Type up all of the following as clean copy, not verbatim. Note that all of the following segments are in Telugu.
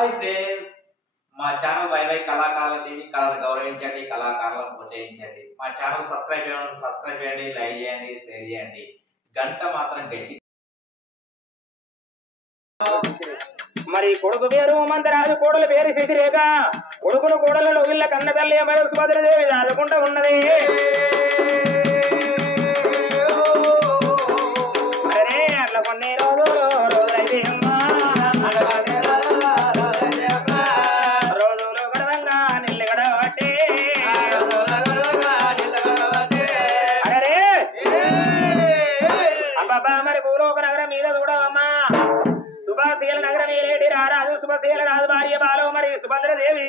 హాయ్ ఫ్రెండ్స్, మా ఛానల్ వైవై కళాకారుల టీవీ కళను గౌరవించండి, కళాకారులను ప్రోత్సహించండి. మా ఛానల్ సబ్స్క్రైబ్ చేయండి, లైక్ చేయండి, షేర్ చేయండి. గంట మాత్రం గట్టి. మరి కొడుకు పేరు మందరాజు, కోడల పేరు శశిరేఖ. కొడుకును కోడలలో ఇళ్ళ కన్న తల్లి మరి సుభద్రదేవి దాదుకుంటూ ఉన్నది. అరే అట్లా కొన్ని రోజులైతే రోజులు గడవంగా నిల్లు గడవట్టే. అరే అబ్బాబా మరి భూలోక నగరం మీద చూడవమ్మా. సుభాశీల నగరం ఏలేటి రారాజు సుభశీల రాజు భార్య బాలో మరి సుభద్రదేవి.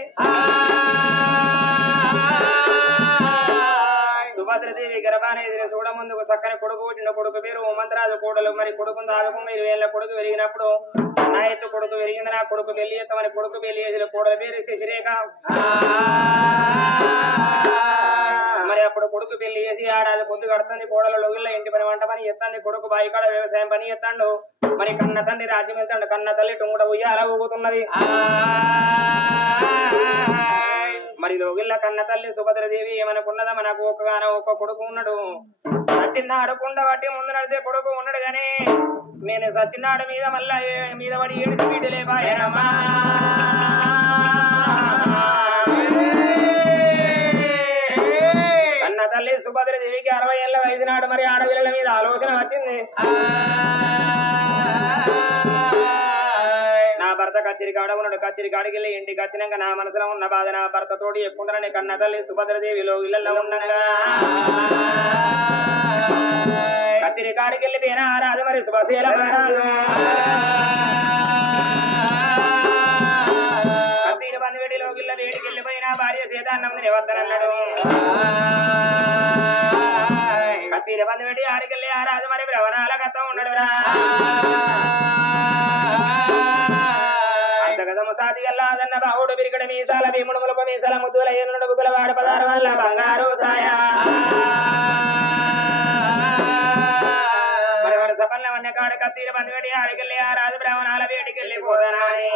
సుభద్రదేవి గర్భాన్ని ఎదిరి చూడ ముందుకు చక్కని కొడుకు పుట్టిన కొడుకు పేరు మంత్రాజు, కోడలు మరి కొడుకు దాదుకు 2000 కొడుకు పెరిగినప్పుడు నా ఎత్తు కొడుకు పెరిగింది, నా కొడుకు పెళ్లి చేస్తామని కొడుకు పెళ్లి చేసిన కోడల పేరు శశిరేఖ. మరి అప్పుడు కొడుకు పెళ్లి చేసి ఆడాది పొద్దు కడుతుంది, కోడల లొగిళ్ళ ఇంటి పని వంట పని ఎత్తంది, కొడుకు బాయికాడ వ్యవసాయం పని ఎత్తాడు. మరి కన్న తండ్రి రాజ్యం వెళ్తాడు, కన్న తల్లి టుంగుట ఉయ్యాల ఊగుతున్నది. మరి లోగిళ్ళ కన్న తల్లి సుభద్రదేవి ఏమనుకున్నదా, మనకు ఒక్క కొడుకు ఉన్నాడు, సచ్చిన్నాడు కుండ బట్టి ముందు నడితే కొడుకు ఉన్నాడు గాని నేను సచ్చిన్నాడు మీద మళ్ళా మీద పడి ఏడిసి పీటలే బాయనమ్మా. కన్న తల్లి సుభద్రదేవికి 60 ఏళ్ల వయసు నాడు మరి ఆడపిల్లల మీద ఆలోచన వచ్చింది. నా భర్త కచ్చిరి కాడ ఉన్నాడు, కచ్చిరి కాడికి వెళ్ళి ఇంటికి వచ్చినాక నా మనసులో ఉన్న బాధ నా భర్త తోటి ఎక్కుంటానని కన్న తల్లి సుభద్రదేవిలో ఇళ్లలో ఉండగా కచ్చిరి కాడికి వెళ్ళి పోయినా రాజు మరి సుభశీల కచ్చిరి బంధు వేడిలో గిల్ల వేడికి వెళ్ళిపోయినా భార్య సీత అన్నం నివర్తనన్నాడు. కచ్చిరి బంధు వేడి ఆడికెళ్ళి ఆ రాజు మరి భ్రవణాల కథ ఉన్నాడు రా. అంతగదము సాతి అల్లాదన్న బాహుడు బిరిగడ మీసాల భీముడు ములకు మీసాల ముద్దుల ఏనుడు బుగుల వాడ 16 వల్ల బంగారు సాయ. మరి వాడు సపల్ల వన్న కాడు కత్తీర బంధు వేడి ఆడికెళ్ళి ఆ రాజు బ్రాహ్మణాల వేడికెళ్ళి పోదనాని.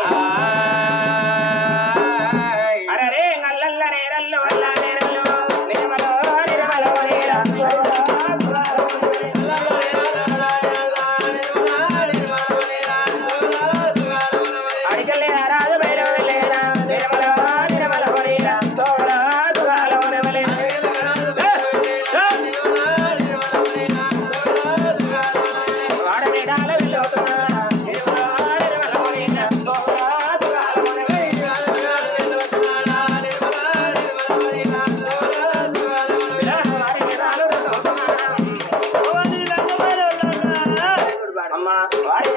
అరే నల్లల్ల నేరల్లు వల్ల నేరల్లు నిర్మలో నిర్మలో అడికెళ్ళి ఆ రాజు బయలు లేరా నిర్మలో నిర్మల హోరీరా తోరా తుగాలో నెమలే వాడనిడాల వెళ్ళవుతున్నా నిర్మలో నిర్మల హోరీరా తోరా తుగాలో నెమలే అమ్మా వాడి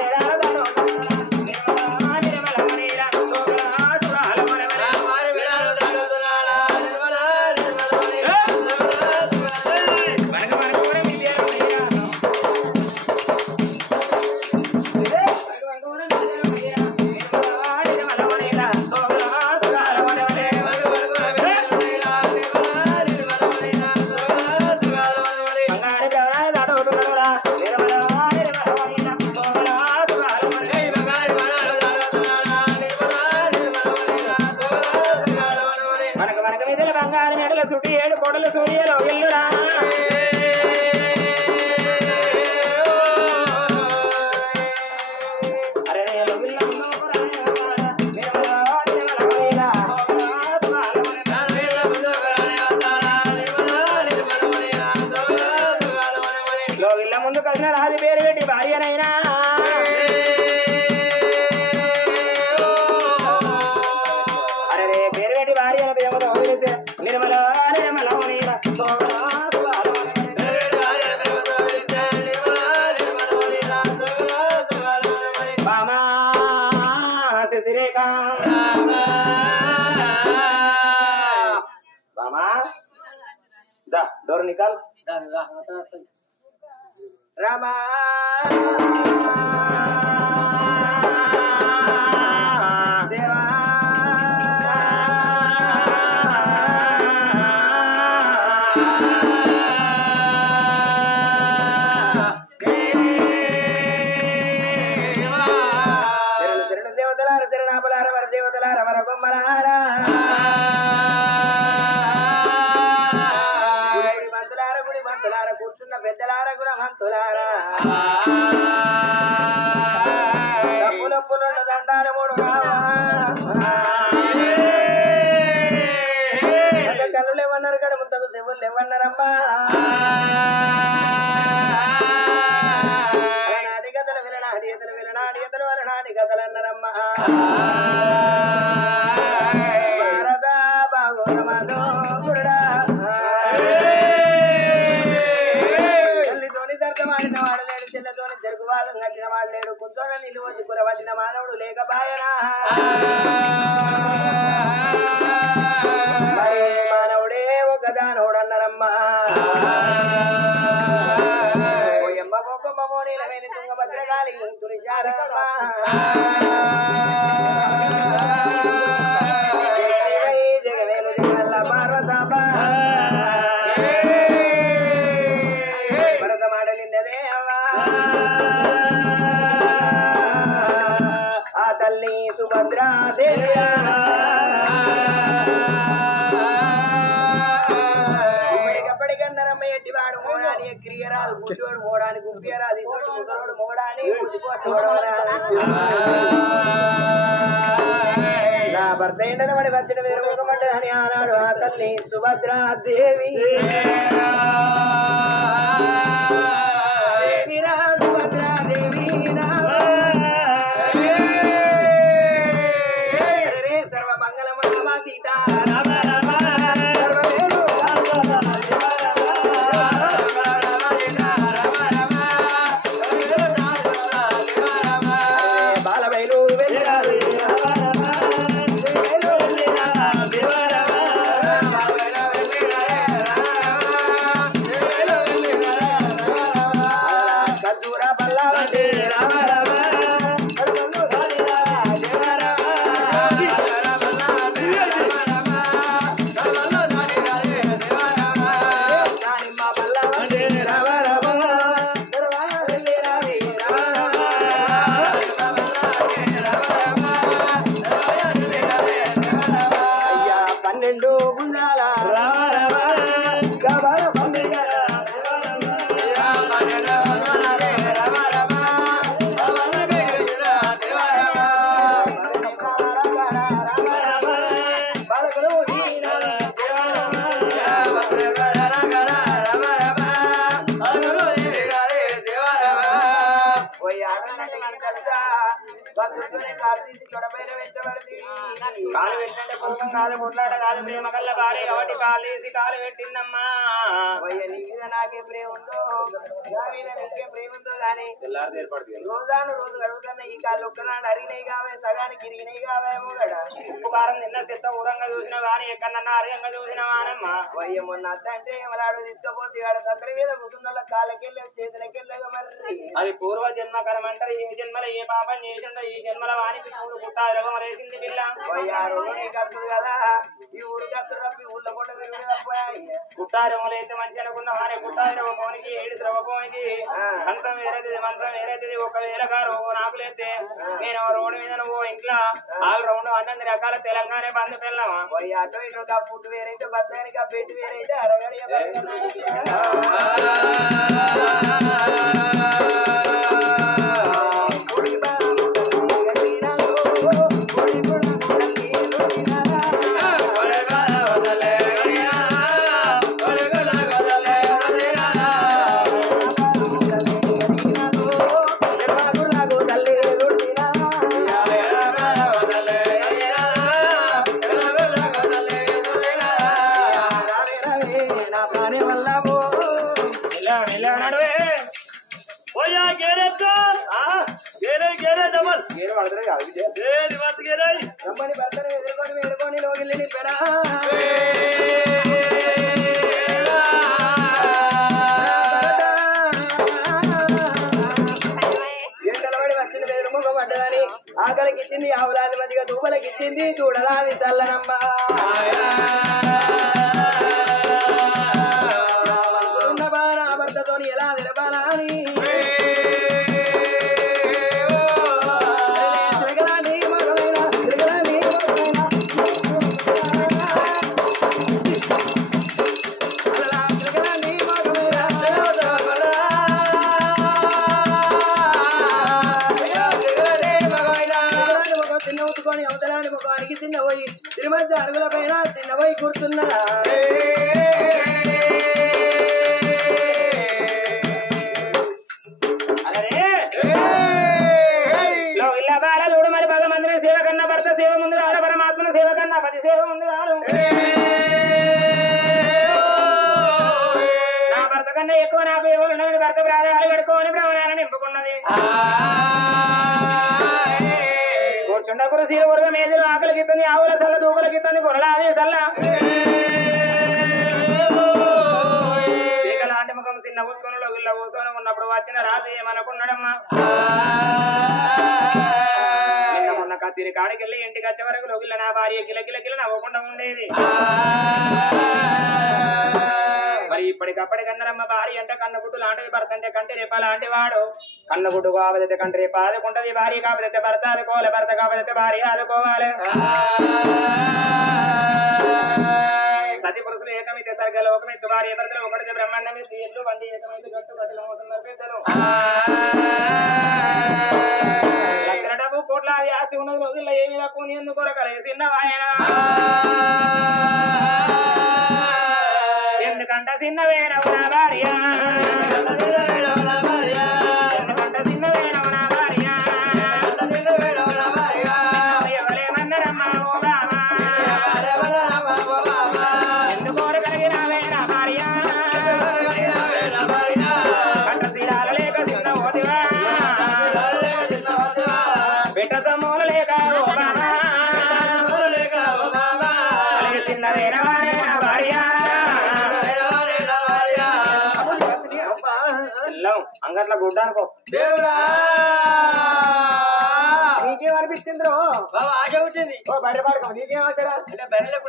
బంగారు మెడల చుట్టి 7 కోడల సూర్యలో ఎల్లురా. లోగిళ్ళ ముందు కలిసిన రాజు పేరు పెట్టి భార్యనైనా అరే పేరు పెట్టి భార్య నిర్మల నిర్మల బామా శశిరేఖ బామా దా డోర్ నికాల్ రామా దేవా దేవతల గుణవంతులారా కూర్చున్న పెద్దలారా గుణవంతులారా డబ్బులప్పులు దండాలు మూడు రావా కళ్ళు ఏమన్నారు కదా ముద్దకు చెవులు ఏమన్నారమ్మా నాటి కథలు విలనాడి ఎతలు వలనాటి కథలు అన్నారమ్మా భారత బాగోరమాదోడా తల్లితోని సర్గమాడిన వాడు లేడు చెల్లతోని జరుగు వాళ్ళు కట్టిన వాడు లేడు కుద్దోన నిలువద్దు కురవచ్చిన మానవుడు లేకపాయనా మానవుడే ఒకదానోడన్నారమ్మా ఓయమ్మ కోకమ్మ మోనీలమేని తుంగభద్రగాలి తులిశారమ్మా జగవేలు జగల్ల పార్వతమ్మ భరత మాడలిండదే ఆ తల్లి సుభద్రాదేవి ఇప్పటికన్నరమ్మ ఎట్టివాడు మోడాని క్రియరాదు గుడ్డివాడు మోడాని గుంపియరాదు ఇటువంటి ముసలోడు మోడాని నా భర్త ఏంటని వాడి వచ్చిన వేరు ముఖమంటదని ఆనాడు ఆ తల్లి సుభద్రాదేవి సుభద్రాదేవి సర్వమంగళమ సీతా కాలు పెట్టంటే కోపం కాదు కొట్లాట కాదు ప్రేమ కల్ల భార్య కాబట్టి కాలేసి కాలు పెట్టిందమ్మా నీ మీద నాకే ప్రేమ ఉందో నీకే ప్రేమ ఉందో కానీ రోజాను రోజు అడుగుతున్నా ఈ కాళ్ళు ఒక్కనాడు అరిగినాయి కావే సగానికి ఇరిగినాయి కావేమో కదా ఉప్పు కారం నిన్న చెత్త ఊరంగా చూసినా కానీ ఎక్కడన్నా అరిగంగా చూసినా వానమ్మా వయ్య మొన్న అత్త అంటే ఏమలాడు తీసుకపోతే ఆడ సంతరి మీద కూర్చున్న కాళ్ళకెళ్ళి చేతులకెళ్ళగా మరి అది పూర్వ జన్మకరం అంటారు ఏ జన్మలో ఏ పాపం చేసిండో ఈ జన్మల వానికి ఊరు పుట్టాలి వేసింది పిల్ల కడుతుంది కదా ఈ ఊరు కడుతుంది తప్పి ఊళ్ళో కూడా పుట్టారెమ్మలు అయితే మంచి అనుకున్న వారే పుట్టారు ఒకనికి ఏడు ద్రవకోనికి మంచం వేరైతుంది ఒకవేళ గారు ఒక నాకులైతే నేను రోడ్డు మీద నువ్వు ఇంట్లో ఆల్ రౌండ్ అన్ని రకాల తెలంగాణ బంధు పిల్లమా అటు ఇటు ఫుడ్ వేరైతే బద్దానికి ఆ బెడ్ వేరైతే అరగడి ఆకలికి ఇచ్చింది ఆవులాది మధ్యగా దూపలకి ఇచ్చింది చూడలాది చల్లనమ్మ భర్తతో ఎలా నిలబాలా అని వణికి తిన్నపోయి తిరుమల అరుగుల పైన తిన్నపోయి కూర్చున్నా చూడు మరి 10 మందిని సేవ కన్నా భర్త సేవ ముందు రాడు పరమాత్మను సేవ కన్నా 10 సేవ ముందు రాడు నా భర్త కన్నా ఎక్కువ నాకు ఎవరు ఉన్నది భర్త ప్రాధాలు కడుకోని బ్రహ్మణాన్ని నింపుకున్నది కూర్చుండ కురసీ వర్గ మేజలు ఆకలికి ఇస్తుంది ఆవుల సల్ల దూకులకి ఇస్తుంది కొరలాది సల్ల లాంటి ముఖం చిన్న ఉత్కొనలో వీళ్ళ కూర్చొని ఉన్నప్పుడు వచ్చిన రాజు ఏమనుకున్నాడమ్మా మొన్న కచేరి కాడికి వెళ్ళి ఇంటికి వచ్చే వరకు లోగిల్ల నా భార్య కిలకిల నవ్వకుండా ఉండేది మరి ఇప్పటికప్పటికన్నారమ్మ భార్య అంటే కన్నగుడ్డు లాంటిది భర్త అంటే కంటి రేప లాంటి వాడు కన్నగుడ్డు కావదైతే కంటి రేప ఆదుకుంటది భార్య కాకపోతే భర్త ఆదుకోవాలి భర్త కాకపోతే భార్య ఆదుకోవాలి సతి పురుషులు ఏకమైతే సరిగ్గా లోకమైతే భార్య భర్తలు ఒకటి బ్రహ్మాండమే సీట్లు వంటి ఏకమైతే గట్టు గట్టులు మోతున్నారు పెద్దలు లక్షల డబ్బు కోట్ల ఆస్తి ఉన్నది రోజుల్లో ఏమి తక్కువ ఎందుకు కొరకలేదు చిన్నవాయన ఎందుకంట చిన్నవేనవు నా భార్య ఎందుకంట చిన్నవేనవు నా భార్య ఎవరేమన్నారమ్మా ఓ బామా ఎందుకు కలిగినవే నా భార్య కంట తీరాల లేక చిన్న ఓటివా బిడ్డ సమూల లేక ఓ బామా అలాగే చిన్నవేనవానే నా భార్య అంగట్ల గుడ్డ అనుకో నీకేమనిపించింది ఆశ వచ్చింది బయట పడుకో నీకేమవుతారా అంటే బయటకు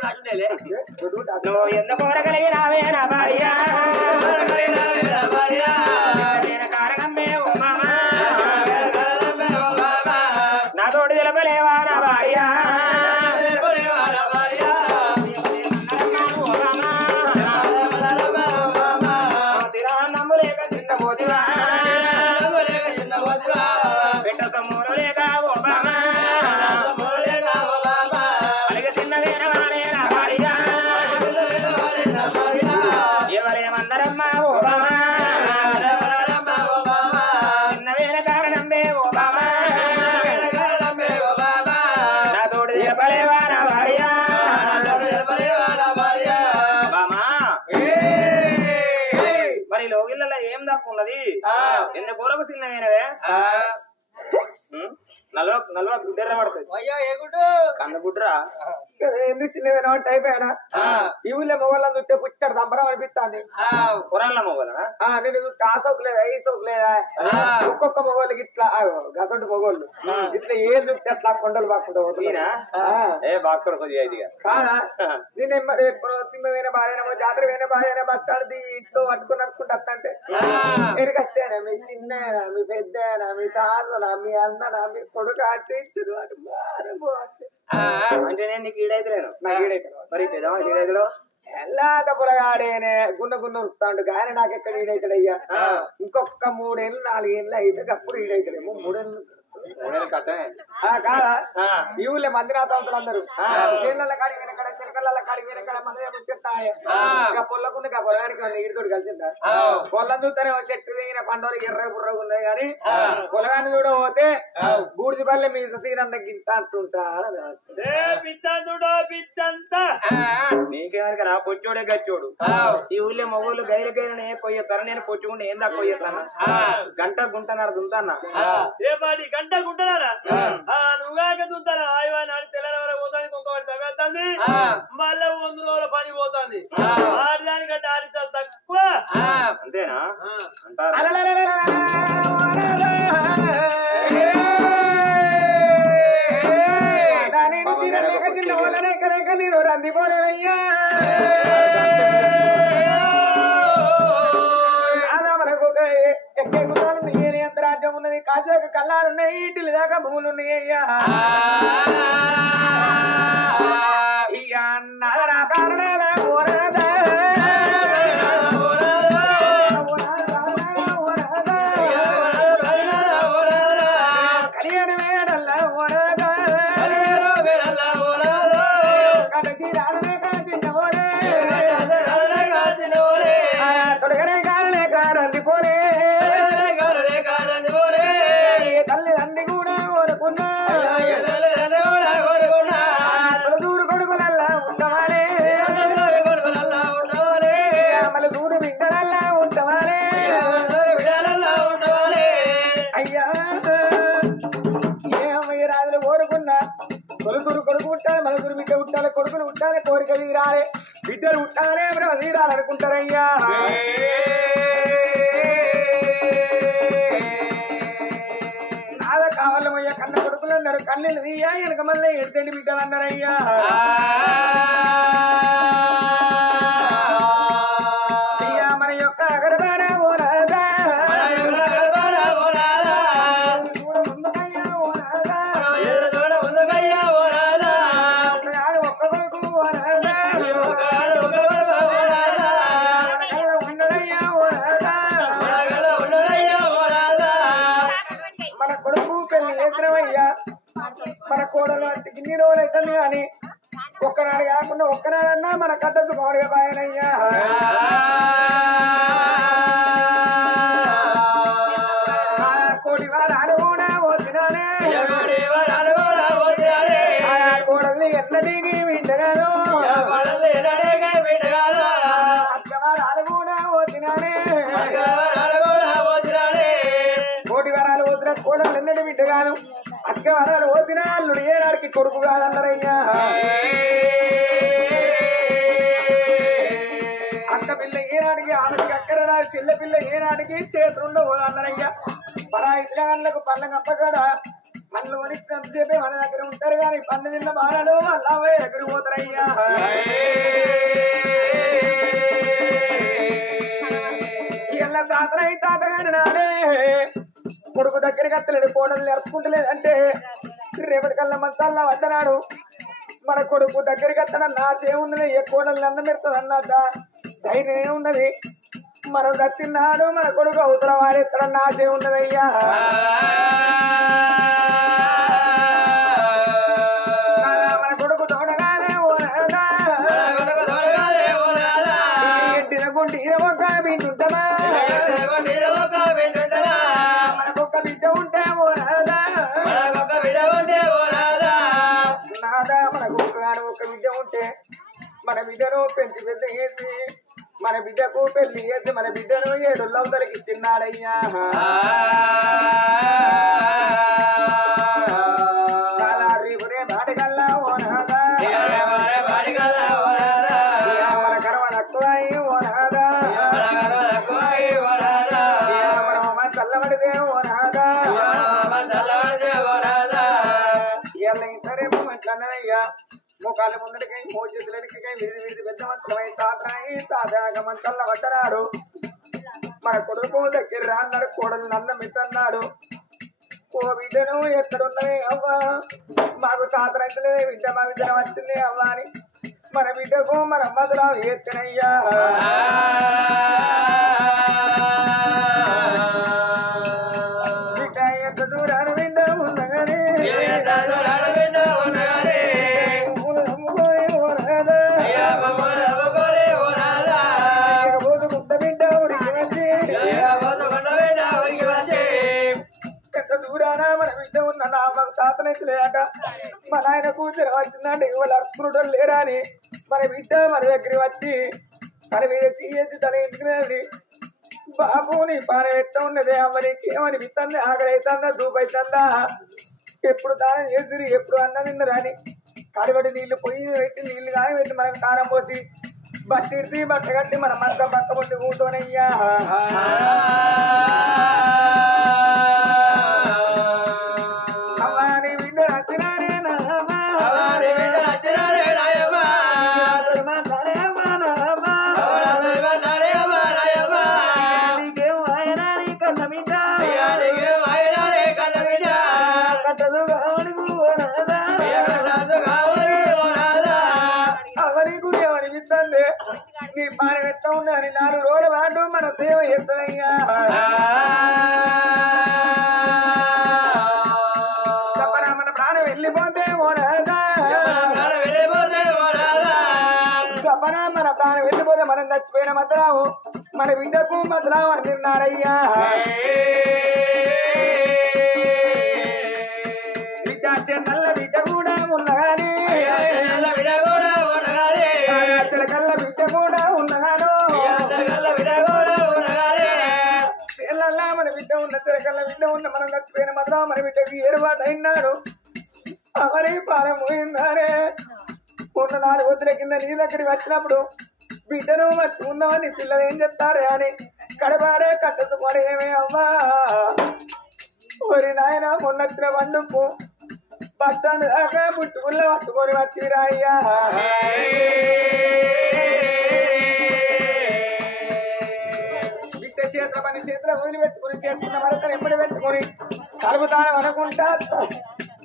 నువ్వు ఎందుకు కోరగలిగినావే నా భార్య కారణమే ఓ మామా నా తోటి తెలపలేవా నా భార్య ఎవరేమన్నారమ్మా ఓ బామా చిన్నవేన కారణంబే ఓ బామా నా తోడు చెప్పలేవా నా భార్య బామా మరి లోగిళ్ళలో ఏం తక్కున్నది ఎందుకు కూరకు చిన్నవేనవే నల్వ గుడ్డెర్ర పడుతుంది కన్న గుడ్డరా ఎందుకు చిన్నవేనా అయిపోయానా ఈ ఊళ్ళో మొగళ్ళని చూస్తే పుట్టాడు సంబరం అనిపిస్తాంది పురాళ్ళ మొగలనా నేను చూస్తే ఆ సోకు లేదా ఈ సోకు లేదా ఒక్కొక్క మొగోళ్ళకి ఇట్లా గసంటు మొగోళ్ళు ఇట్లా ఏం చూస్తే అట్లా కొండలు బాక్కుంటా పోతున్నా ఏ బాక్తుడు కొద్దిగా ఇదిగా కాదా నేను ఎప్పుడు సింహమైన భార్య జాతర అయిన భార్య బస్ స్టాండ్ ఇంట్లో పట్టుకుని నడుచుకుంటూ వస్తంటే ఎరుకొస్తేనా మీ చిన్ననా మీ పెద్దనా మీ తాతనా మీ అన్ననా మీ కొడుకు అట్టించదు అటు అంటే నేను నీకు ఈడైతలేను నాకు ఈడైతే మరి ఈడైతలో ఎల్లాట పురగాడేనే గున్న ఉరుకుతాడు కానీ నాకు ఎక్కడ ఈడైతాడయ్యా ఇంకొక 3 ఏళ్ళు 4 ఏళ్ళు అయితే అప్పుడు ఈడైతలేమో 3 ఏళ్ళు కాదా ఈ ఊళ్ళో మందిరాలు అందరూ నీళ్ళ కాడికి వెనకడ చిరకళ్ళ కాడికి వెనకడ మంది వచ్చేస్తాయి పొల్లకుంది పొలానికి ఈడితోటి కలిసిందా పొలం చూస్తేనే చెట్టు దిగిన పండుగలు ఎర్ర బుర్రగా ఉన్నాయి కానీ పొలగాన్ని చూడబోతే బూడిది పల్లె మీద సీనంత గింత అంటుంటా నీకేమనుక నా పొచ్చోడే గచ్చోడు ఈ ఊళ్ళో మొగోళ్ళు గైలు గైలు కొయ్యతారా నేను పొచ్చుకుంటే ఏం దాకా కొయ్యతానా గంట గుంటన్నారు దుంతానా గంట గుంటనారా నువ్వుగాక దుంతానా ఆయా నాడు తెల్లవారు పోతుంది కొంకవాడి తగ్గేస్తుంది మళ్ళీ 100 రోజుల పని పోతుంది ఆడదానికంటే ఆడితే తక్కువ అంతేనా అంటారు నేను రందిపోలేనయ్యా ఎక్కే గుర్రాలు ఎంత రాజ్యం ఉన్నది కాసేపు కళ్ళాలున్నాయి ఇంటిలు దాకా భూములు ఉన్నాయి అయ్యా కళ్యాణ వేడల్లా పుట్టాలి కొడుకులు పుట్టాలి కోరిక తీరాలి బిడ్డలు పుట్టాలి బ్రహ్మ తీరాలనుకుంటారయ్యా నాద కావాలమయ్యా కన్న కొడుకులు అన్నారు కన్నెలు తీయా వెనక మళ్ళీ ఎడతండి బిడ్డలు అన్నారయ్యా మన యొక్క అగరబాడ ఓరాదా మన కొడుకు పెళ్లి చేసినవయ్యా మన కోడలు అంటే ఇన్ని రోజులు అవుతుంది కానీ ఒక్కనాడు కాకుండా ఒక్కనాడన్నా మన కట్టకు మామిడిగా బాయనయ్యా కోటి వారాలు కూడా వచ్చినానే కోడల్ని ఎట్ల దిగి వింటగాను అక్కవారాలు కూడా వచ్చినానే కోటి వరాలు పోతున్న కోడలు ఎన్నటి వింటగాను అక్క వరాలు పోతిన అల్లుడు ఏనాడికి కొడుకు కాదన్నారయ్యా అక్క పిల్ల ఏనాడికి ఆమెకి అక్కర చెల్లె పిల్ల ఏనాడికి చేతులుండవు అన్నారయ్యా పరాయి పిల్లగాళ్ళకు పళ్ళ కప్పకాడ పళ్ళు వరిస్తున్నంత చెప్పి మన దగ్గర ఉంటారు కానీ పన్ను తిన్న బాలలు అలా దగ్గర పోతారయ్యా ఇలా తాతరై తాతగాని నాడే కొడుకు దగ్గరికి అత్తలేడు కోడలు నేర్చుకుంటలేదు అంటే రేపటి కల్లా మంచాల్లో వద్దనాడు మన కొడుకు దగ్గరికి అత్తడం నాచేముంది ఏ కోడలు అన్నం పెడుతుంది అన్నట్ట ధైర్యం ఏమున్నది మనం దచ్చిన్నాడు మన కొడుకు అవతల వాడెత్తడం నాచేమున్నదయ్యా మన కొడుకు తోడగానే ఇంటిన గుండి ఒక బిడ్డుంటమా మనకొక బిడ్డ ఉంటే నాదా మనకు ఒక బిడ్డ ఉంటే మన బిడ్డను పెంచి పెద్ద చేసి మన బిడ్డకు పెళ్లి చేసి మన బిడ్డను 7 లవతలకి ఇచ్చిన్నాడయ్యా రేపురే బాటికల్లా ఓనాదా మన కరవనక్కువాయి ఓనాదా మన చల్లబడితే ఓనాదా ఇలా ఇంతరేపు మంటలన్నయ్యా ముఖాలు ముందటికై మోచేతులకై విడిది పెద్ద మంత్రమై తాతాయి తాతాగా మంటల్లో పడ్డనాడు మన కొడుకు దగ్గర అన్నాడు కోడలు నన్ను మిట్టన్నాడు ఓ బిడ్డను ఎక్కడున్నది అవ్వ మాకు సాతరంటలే బిడ్డ మా బిడ్డ వచ్చింది అవ్వ అని మన బిడ్డకు మన అమ్మదులా ఎత్తనయ్యా బిడ్డ ఎంత దూరాన్ని బిడ్డ ఉన్నగానే ఎంత దూరానా మన బిడ్డ ఉన్న మాకు సాతనైతే లేక మా నాయన కూతురు వచ్చిందంటే వాళ్ళు అర్చుకుంటారు లేరా అని మన బిడ్డ మన దగ్గర వచ్చి మన మీద చేసి తన ఇంటికి బాబు నీ పాన ఎట్ట ఉన్నది అమ్మనికి ఏమనిపిస్తుంది ఆకలి అవుతుందా దూపు అవుతుందా ఎప్పుడు దానం చేసి ఎప్పుడు అన్నం తిన్నదా అని కడిబడి నీళ్లు పొయ్యి పెట్టి నీళ్లు కానీ పెట్టి మనకు కారం పోసి బట్టిడిసి బట్ట కట్టి మన మంత పక్క పొట్టి కూర్చోనయ్యా అమ్మాని బిడ్డ వచ్చినాడే నీకేం ఆయన నీ కన్న బిడ్డ కట్టదు అవని గురి ఏమనిపిస్తుంది నీ పాని ఎట్ట ఉందని 4 రోజుల పాటు మన సేవ చేస్తాయ్యా చెప్పనా మన ప్రాణం వెళ్ళిపోతే చెప్పనా మన ప్రాణం వెళ్ళిపోతే మనం చచ్చిపోయిన మద్దరావు మన బిడ్డకు మద్దరావు అంటున్నారయ్యా బిడ్డ నల్ల బిడ్డ కూడా ఉన్నగాని చిలకల్ల బిడ్డ కూడా ఉన్నగాను చెల్లల్లా మన బిడ్డ ఉన్న చిలకల్ల బిడ్డ ఉన్న మనం చచ్చిపోయిన మద్దరావు మన బిడ్డకి ఏర్పాటు అయినాడు అవని పాలమోయిందారే ఉన్న 4 వద్దుల కింద నీ దగ్గరికి వచ్చినప్పుడు బిడ్డను వచ్చి ఉందామని పిల్లలు ఏం చెప్తారే అని కడబారే కట్టుకుని ఏమే అమ్మా ఓరి నాయన మొన్నొచ్చిన వండుకు బస్టాండ్ దాకా పుట్టుకుల్లో పట్టుకొని వచ్చిరా అయ్యా చేతుల పని చేతుల ఊరి పెట్టుకుని చేస్తున్న వరకలు ఎప్పుడు పెట్టుకుని కలుపుతాను అనుకుంటా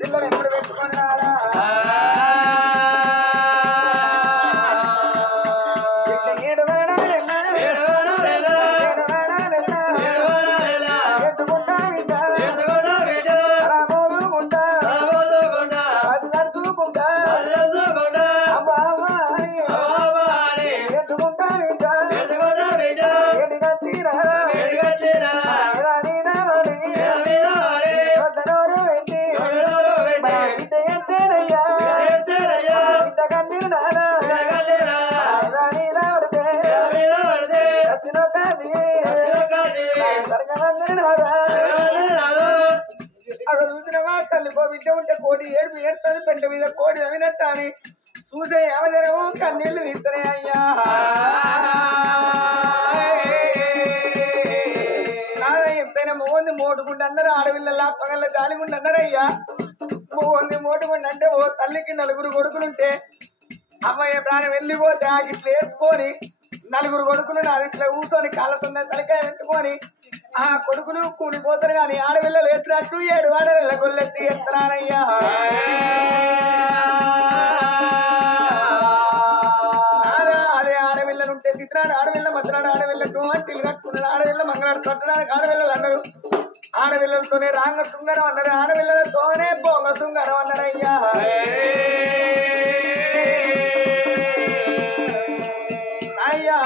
పిల్లలు ఎప్పుడు పెట్టుకొని రారా బిడ్డ ఉంటే కోడి ఏడుపు ఏడుతుంది పెంట మీద కోడి అవినట్టు అని చూసే ఎవరేమో కన్నీళ్లు తీస్తారే అయ్యా ఎంతైనా మొగొంది మోటుకుంటే అన్నారు ఆడపిల్లల పగల జాలిగుండి అన్నారయ్యా మొగొంది మోటుకుండి అంటే ఓ తల్లికి 4 కొడుకులుంటే అమ్మాయి ప్రాణం వెళ్ళిపోతే ఆ ఇట్లా వేసుకొని 4 కొడుకులు ఇట్లా కూర్చొని కాళ్ళతున్న తలకాయ పెట్టుకొని ఆ కొడుకులు కూలిపోతారు కానీ ఆడపిల్లలు ఎత్తినట్టు 7 ఆడపిల్ల గొల్లెత్తి ఎత్తనారయ్యా అదే ఆడపిల్లలు ఉంటే తిట్టినాడు ఆడపిల్ల మధ్యనాడు ఆడపిల్లకు అంటిలు కట్టుకున్నాడు ఆడపిల్ల మంగళాడు తొట్టడానికి ఆడపిల్లలు అన్నారు ఆడపిల్లలతోనే రాంగ శృంగారం అన్నారు ఆడపిల్లలతోనే పొంగ శృంగారం అన్నారయ్యా అయ్యా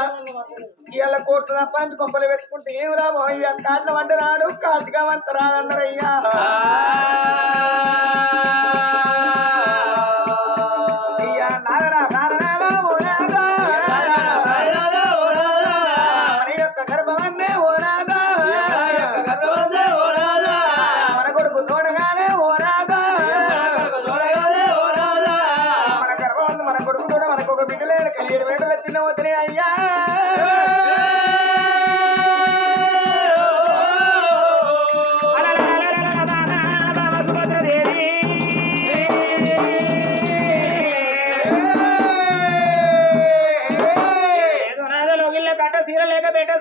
ఇవాళ కోట్లు పంచి కొంపలు పెట్టుకుంటే ఏం రాబో ఇవాళ కాట్ల వంట రాడు కాచిగా వంట రాడన్నారయ్యా నాగరా నాగరాలో మన యొక్క గర్భవన్నే ఓనాదా మన కొడుకు తోడగానే ఓనాదా మన గర్భవంతు మన కొడుకు కూడా మనకు ఒక బిడ్డలే 7 వేటల చిన్న వదిలే అయ్యా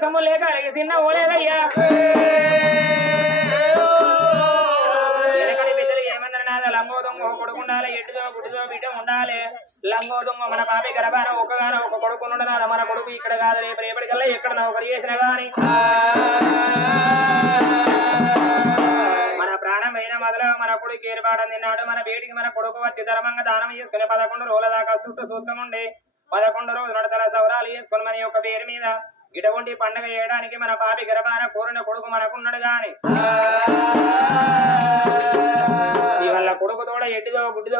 సొమ్ము లేక చిన్న ఓలేదయ్యా పెద్దలు ఏమన్నా నాదా లంగో దొంగ కొడుకు ఉండాలి ఎట్టుదో గుడ్డుదో బిడ్డ ఉండాలి లంగో దొంగ మన పాపి గర్భాన ఒక కొడుకు ఉండనాదా మన కొడుకు ఇక్కడ కాదు రేపు రేపటికల్లా ఎక్కడ ఒకరు చేసినా గాని మన ప్రాణం అయిన మొదలు మన కొడుకు ఏర్పాటు తిన్నాడు మన బేటికి మన కొడుకు వచ్చి ధర్మంగా దానం చేసుకుని 11 రోజుల దాకా చుట్టూ సూత్రముండి 11 రోజులు నడతల సవరాలు చేసుకుని మన యొక్క పేరు మీద ఇటువంటి పండుగ చేయడానికి మన పాపి గర్భాన కోరిన కొడుకు మనకున్నాడు గాని ఇవాళ కొడుకు తోడ ఎడ్డిదో గుడ్డిదో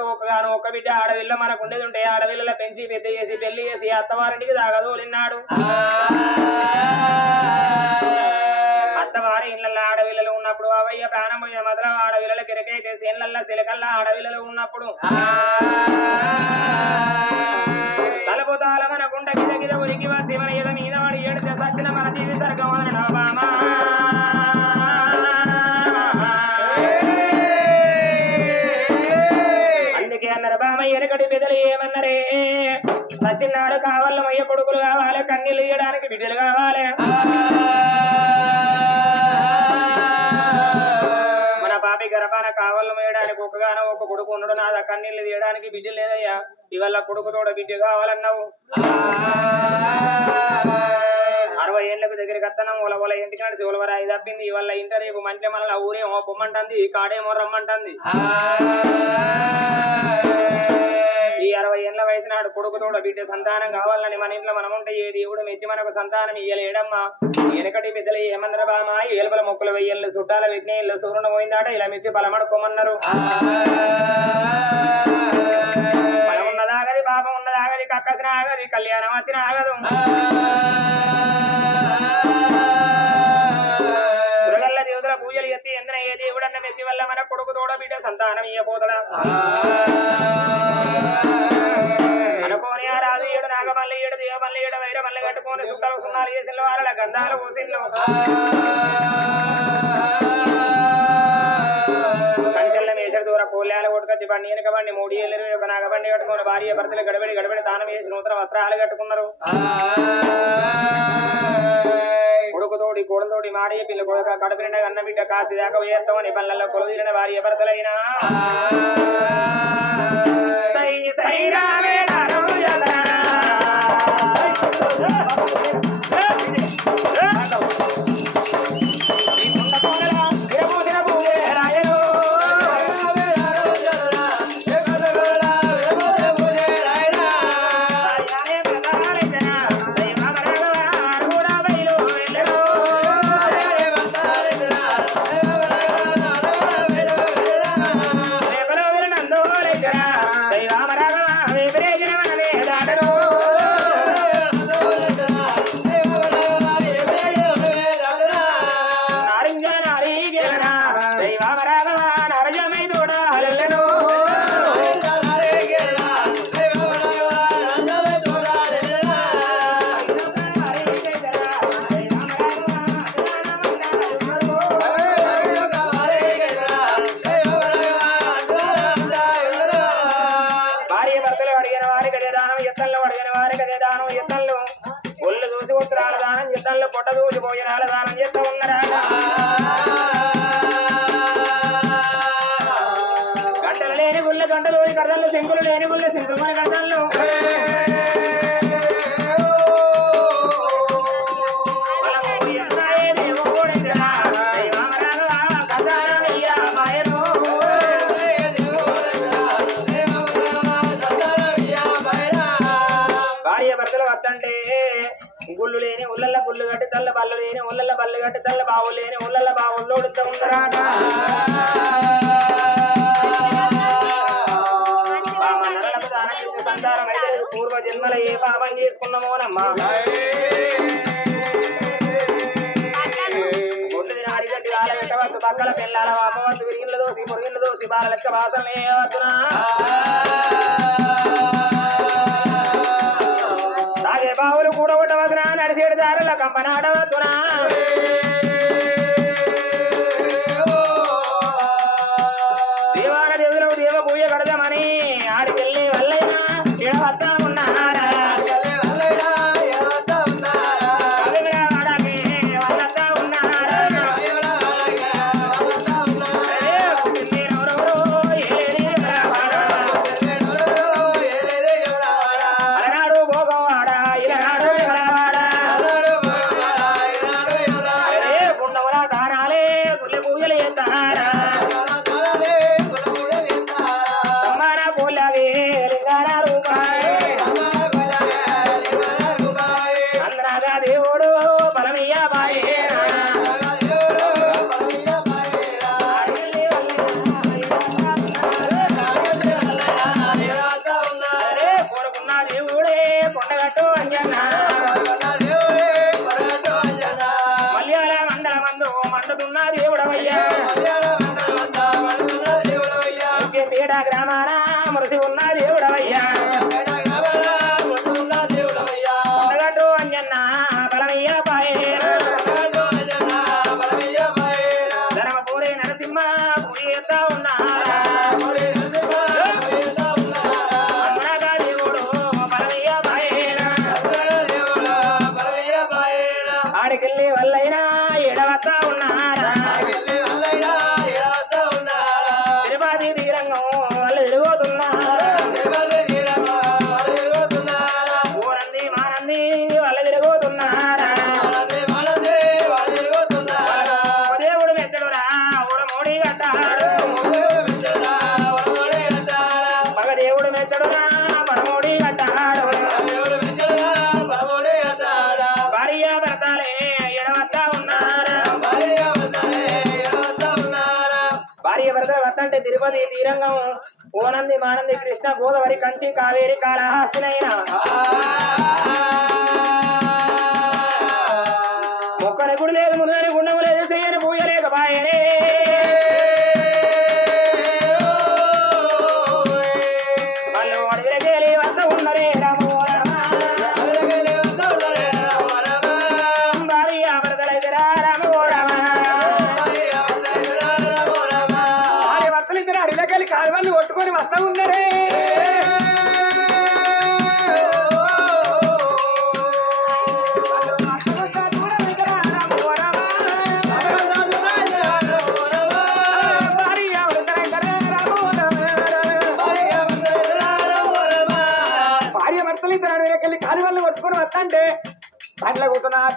ఒక బిడ్డ ఆడవిల్ల మనకు ఉండేది ఉంటే ఆడవిల్ల పెంచి పెద్ద చేసి పెళ్లి చేసి అత్తవారింటికి దాగదోలిన్నాడు అత్తవారి ఇళ్ళల్లో ఆడవిల్లలు ఉన్నప్పుడు అవయ్య ప్రాణం పోయిన మొదలు ఆడవిల్లల కిరకైతే సేన్లల్లో సిలకల్లా ఆడవిల్లలు ఉన్నప్పుడు తలపుతాల మనకుంట గిద గిద ఉరికి వచ్చి మన ఎద మీద వాడి ఏడితే సచ్చిన మన జీవి సర్గం అందుకే అన్నారు బామయ్య వెనకటి పెదలు ఏమన్నరే సచ్చిన్నాడు కావాల మయ్య కొడుకులు కావాలి కన్నీళ్ళు తీయడానికి బిడ్డలు కావాలి మన పాపి గర్భాన కావాల మేయడానికి ఒక కొడుకు ఉండడు నాదా కన్నీళ్ళు తీయడానికి బిడ్డలు లేదయ్యా ఇవాళ కొడుకు తోడ బిడ్డ కావాలన్నావు 60 ఏళ్ళకు దగ్గరికి వస్తాను ఒల ఇంటికి నడిచి ఒలవరాయి తప్పింది ఇవాళ ఇంటర్వ్యూకు మంటే మన ఊరేమో పొమ్మంటుంది కాడేమో రమ్మంటుంది ఈ 60 ఏళ్ళ వయసు నాడు కొడుకు తోడ బిడ్డ సంతానం కావాలని మన ఇంట్లో మనం ఉంటే ఏ దేవుడు మెచ్చి మనకు సంతానం ఇయ్యలేడమ్మా వెనకటి పెద్దలు ఏమన్నారు బామా ఏలుపల మొక్కలు 1000 ఏళ్ళు చుట్టాల విఘ్నేళ్ళు సూర్యుడు పోయిందాట ఇలా మెచ్చి బలమడుకోమన్నారు బలం ఉన్నదాగది పాపం ఉన్నదాగది కక్కసిన ఆగది కళ్యాణం వచ్చిన ఆగదు సురగల్ల దేవతల పూజలు ఎత్తి ఎందన ఏ దేవుడన్న మెచ్చి వల్ల మన కొడుకు తోడ బిడ్డ సంతానం ఇయ్యపోతడా కంచెల్ల మేసరి దూర కోల్యాల కొట్టుకొచ్చి బండి వెనక బండి 3 ఏళ్ళు ఒక నాగబండి కట్టుకుని భార్య భర్తలు గడబడి గడబడి దానం వేసి నూతన వస్త్రాలు కట్టుకున్నారు. కొడుకుతోటి కోడలతోటి మాడి పిల్ల కొడుక కడుపు నిండా అన్న బిడ్డ కాసి దాకా వేస్తామని పనులలో కొలుదిన భార్య భర్తలైనా పొట్ట దూసి భోజనాల దానం చేస్తూ ఉన్నారా? గంటలు లేని గుళ్ళ గంటలు కడతలు శంకులు లేని గుళ్ళ సింకులు మన కడతలు భార్య భర్తలు వద్దంటే గుళ్ళు లేని ఉళ్ళల్ల గుళ్ళు కట్టి తల్ల బల్ల లేని ఉళ్ళల్ల బల్ల కట్టి తల్ల బావులు లేని ఉళ్ళల్ల బావుల్లో ఉడుతూ ఉంటారా? సంతానం అయితే పూర్వ జన్మల ఏ పాపం చేసుకున్నామోనమ్మా. అడిగట్టి వాళ్ళ పెట్టవచ్చు పక్కల పిల్లల వాపవచ్చు విరిగిళ్ళ దోసి పొరిగిళ్ళ దోసి బాల లెక్క వాసన వేయవచ్చునా? తాగే బావులు కూడగొట్టవచ్చునా? నడిచేడు దారుల కంపనాడవచ్చునా? దేవాన దేవులకు దేవ పూజ కడదామని ఆడికెళ్ళి వల్లైనా ఇడవస్తా ఉన్నారా? గ్రామాన మృతి ఉన్న దేవుడవయ్యా ఉండగట్టు అంజన్న బలమయ్య ధర్మపూరి నరసింహ పురి ఎత్తా ఉన్నారా? దేవుడు బలమయ్య ఆడికెళ్ళి వల్లైనా ఎడవత్తా ఉన్నారా? తిరుపతి తీరంగం వాళ్ళు తిరుగుతున్నారా? ఊరంది మానంది వాళ్ళు తిరుగుతున్నారా? దేవుడు మెచ్చడురా ఊరమోడి కట్టాడు. మగ దేవుడు మెచ్చడురా పరమోడి కట్టాడు. భార్య భర్తలే ఎడవత్తా ఉన్నారా? భార్య భర్తలు వద్దంటే తిరుపతి తీరంగం ఓనంది మానంది కృష్ణ గోదావరి కంచి కావేరి కాళహస్తినైనా ఒక్కరి గుడి లేదు ముందని గుండము లేదు చెయ్యని పూయలేక బాయనే వాళ్ళు అడిగిరకేలి వద్ద ఉన్నరే భార్య భర్తలైతే రారా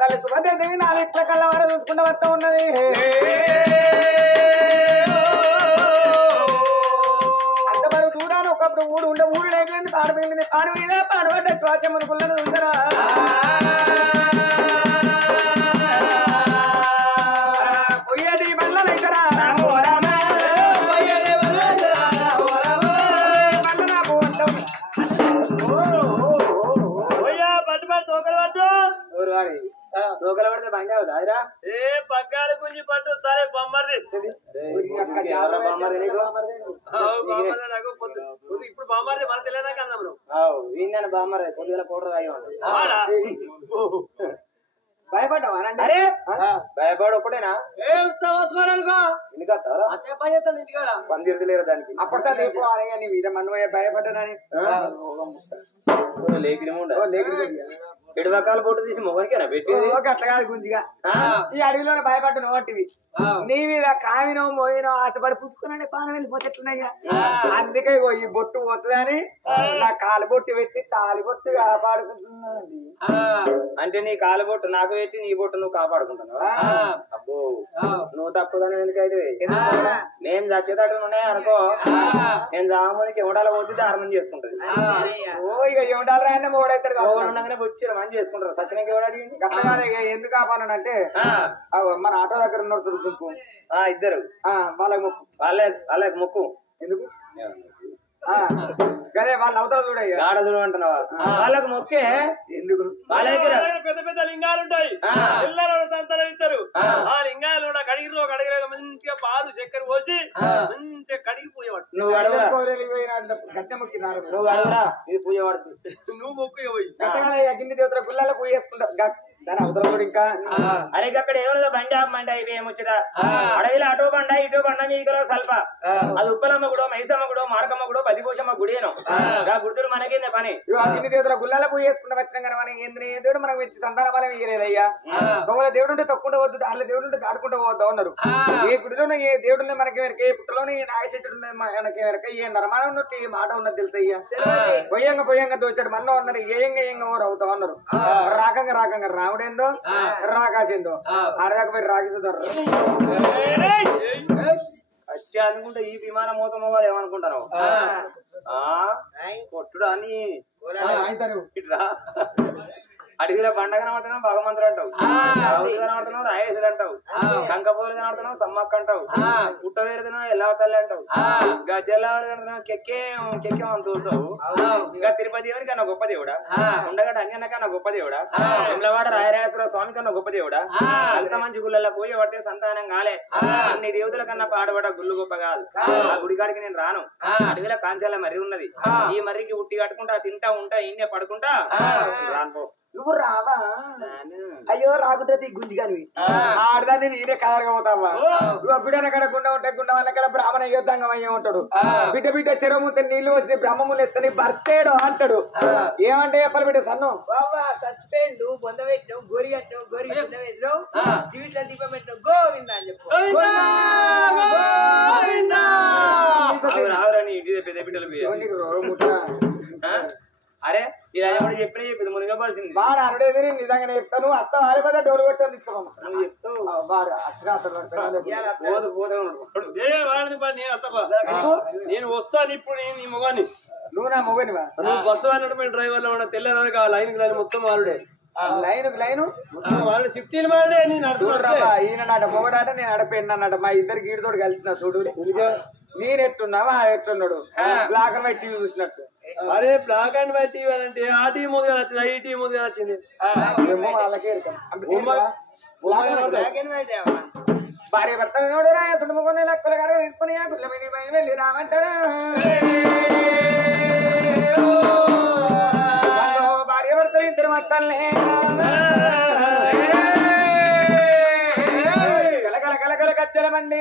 తల్లి సుభద్రదేవి 4 ఇట్ల కళ్ళ వారు చూసుకుంటూ వస్తూ ఉన్నది. అంత మరి చూడాలి ఒకప్పుడు ఊడు లేకపోయింది పాడు మీద పాడబడ్డ స్వాస్థ్యం అనుకున్నది ఉందరా. పొయ్యేది బండ్లైతరా తోకలు పడితే బండి అవుతారా? ఏ పగ్గాలు గుంజి పట్టు సరే బొమ్మది ఇప్పుడు బామ్మది మన తెలియదా కన్నా వీందని బామ్మది పొద్దున పౌడర్ భయపడ్డావా? అరే భయపడు ఒకటేనా? పందిరులేరు దానికి అప్పటికా లేకపోవాలి కానీ మీద మన భయపడ్డానని ఎడవకాలు పొట్టు తీసి మొగనికేనా పెట్టి అట్లా గుంజిగా ఈ అడవిలో భయపడ్డాను వాటివి నీ మీద కామినో మోయినో ఆశపడి పుసుకున్నాడే పానం వెళ్ళిపోతున్నాయిగా. అందుకే ఈ బొట్టు పోతుందని నా కాలు బొట్టు పెట్టి తాలి బొట్టు కాపాడుకుంటున్నానండి. అంటే నీ కాలు బొట్టు నాకు పెట్టి నీ బొట్టు నువ్వు కాపాడుకుంటున్నావా? అబ్బో నువ్వు తప్పుదని ఎందుకైతే నేను చచ్చేటట్టు ఉన్నాయి అనుకో నేను జామునికి ఎవడాల పోతే దారుణం చేసుకుంటది. ఓ ఇక ఎవడాలు రాయన మోడైతాడు బొచ్చి అని చేసుకుంటారు. సచినకి ఎవడాడి ఎందుకు కాపానంటే మన ఆటో దగ్గర ఉన్నారు తురుకు ఇద్దరు వాళ్ళకి మొక్కు వాళ్ళకి మొక్కు ఎందుకు అదే వాళ్ళ అవతల చూడయ్య ఆడ చూడ అంటున్నావా? వాళ్ళకి మొక్కే ఎందుకు? వాళ్ళ దగ్గర పెద్ద పెద్ద లింగాలు ఉంటాయి. పిల్లలు సంతలు ఇస్తారు. ఆ లింగాలు కూడా కడిగిరో కడగలేదు మంచిగా పాలు చక్కెర పోసి మంచిగా కడిగిపోయేవాడు. నువ్వు అడగరా గట్టె మొక్కినారు. నువ్వు అడగరా ఇది పూజ పడుతుంది. నువ్వు మొక్కు పోయి గిన్నె దేవతల గుళ్ళలో పూజ చేసుకుంటావు. దాని అవతల కూడా ఇంకా అరే అక్కడ ఎవరిదో బండి ఆపమంటే ఇవి ఏమొచ్చట అడవిలో అటో బండ ఇటో బండ మీకలో స్వల్ప అది ఉప్పలమ్మ గుడో మైసమ్మ గుడో మార్కమ్మ గుడో బదిపోషమ్మ గుడేను గుర్తులు మనకేందే పని. అన్ని దేవతల గుళ్ళలో పూజ చేసుకుంటూ వచ్చినాం కానీ మనకి ఏంది దేవుడు మనకు వచ్చి సంతాన బలం ఇయ్యలేదయ్యా. తొమ్మిది దేవుడు ఉంటే తొక్కుంటూ వద్దు దాంట్లో దేవుడు ఉంటే దాడుకుంటూ పోద్దా ఉన్నారు. ఏ గుడిలోనే ఏ దేవుడు మనకి వెనక ఏ పుట్టలోనే ఏ నాగశేషుడు మనకి వెనక ఏ నరమానం ఉన్నట్టు ఏ మాట ఉన్నది తెలుసయ్యా. పొయ్యంగా దోశాడు మన్నో ఉన్నారు ఏంగ ఊరు అవుతా ఉన్నారు. రాకంగా రాముడేందో రాకాసేందో ఆడదాకపోయి రాకేసుతారు వచ్చి అనుకుంటే ఈ విమానం మోతం వాళ్ళు ఏమనుకుంటారు కొట్టుడు అని ఇట్లా అడిగిన పండగ కనబడుతున్నావు భగవంతుడు అంటావు, కనబడుతున్నావు రాయేసులు అంటావు, కంకపోలు కనబడుతున్నావు సమ్మక్క అంటావు, పుట్టవేరుతున్నావు ఎల్లవతల్లి అంటావు, గజ్జెల్లవాడు కనుతున్నావు కెక్కేం అని చూస్తావు. ఇంకా తిరుపతి దేవుని కన్నా గొప్ప దేవుడా, ఉండగడ్డ అంజన్న కన్నా గొప్ప దేవుడా, వెమ్లవాడ రాయరాజేశ్వర స్వామి కన్నా గొప్ప దేవుడా. అంత మంచి గుళ్ళల్లో పూజ పడితే సంతానం కాలే. అన్ని దేవతల కన్నా పాడబడ్డ గుళ్ళు గొప్ప కాదు. ఆ గుడికాడికి నేను రాను. అడవిలో కాంచాల మర్రి ఉన్నది. ఈ మర్రికి ఉట్టి కట్టుకుంటా తింటా ఉంటా ఇన్నే పడుకుంటా రాను. నువ్వు రావా? అయ్యో రాకుంటే గుంజి కాని ఆడదాన్ని నేనే కలరగా పోతావా? బిడ్డన కడకుండా ఉంటే గుండె వాళ్ళ కడ బ్రాహ్మణ యుద్ధంగం అయ్యే ఉంటాడు. బిడ్డ చెరువు నీళ్లు వచ్చి బ్రహ్మములు ఎత్తని భర్తేడు అంటాడు. ఏమంటే చెప్పాలి బిడ్డ సన్ను బాబా చచ్చిపోయిండు బొంద వేసినావు గోరి కట్టావు గోరి బొంద వేసినావు జీవితం దీపం పెట్టినావు గోవిందా అని చెప్పు. అరే ఇలా ఎవరు చెప్పినా చెప్పింది మునిగపడాల్సింది. వాడు అరుడేది నిజంగానే చెప్తాను. అత్త ఆరిపోతే డోలు కొట్టాను తీసుకోమా నువ్వు చెప్తావు. నేను వస్తాను ఇప్పుడు నీ మొగాన్ని. నువ్వు నా మొగనివా? నువ్వు బస్సు వాళ్ళ డ్రైవర్ లో ఉన్న తెల్లదానికి ఆ లైన్ లైన్ మొత్తం వాళ్ళే లైను వాళ్ళు షిఫ్టీలు వాళ్ళే. ఈయన నాట మొగడాట నేను నడపోయిన అన్నట. మా ఇద్దరు గీడితోటి కలిసిన చూడు. నేను ఎట్టున్నావా ఎట్టున్నాడు బ్లాక్ అండ్ వైట్ టీవీ చూసినట్టు. అరే బ్లాక్ అండ్ వైట్ టీవీ అంటే ఆ టీవీ ముందుగా నచ్చింది ఈ టీవీ ముందుగా నచ్చింది. భార్య భర్త తుడుముకొని లెక్కలు గారు తీసుకుని గుళ్ళ మీద వెళ్ళి రామంటాడు. భార్య భర్త ఇద్దరు మొత్తాన్ని కలకల గజ్జల మండి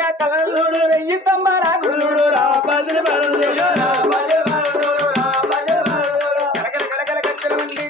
అయ్యా కలలుడు వెయ్యి సంబరాకులుడు రా బదిలి బరుడు రా బదిలి బరుడు రా బదిలి బరుడు కలకల కలకల కచ్చల వండి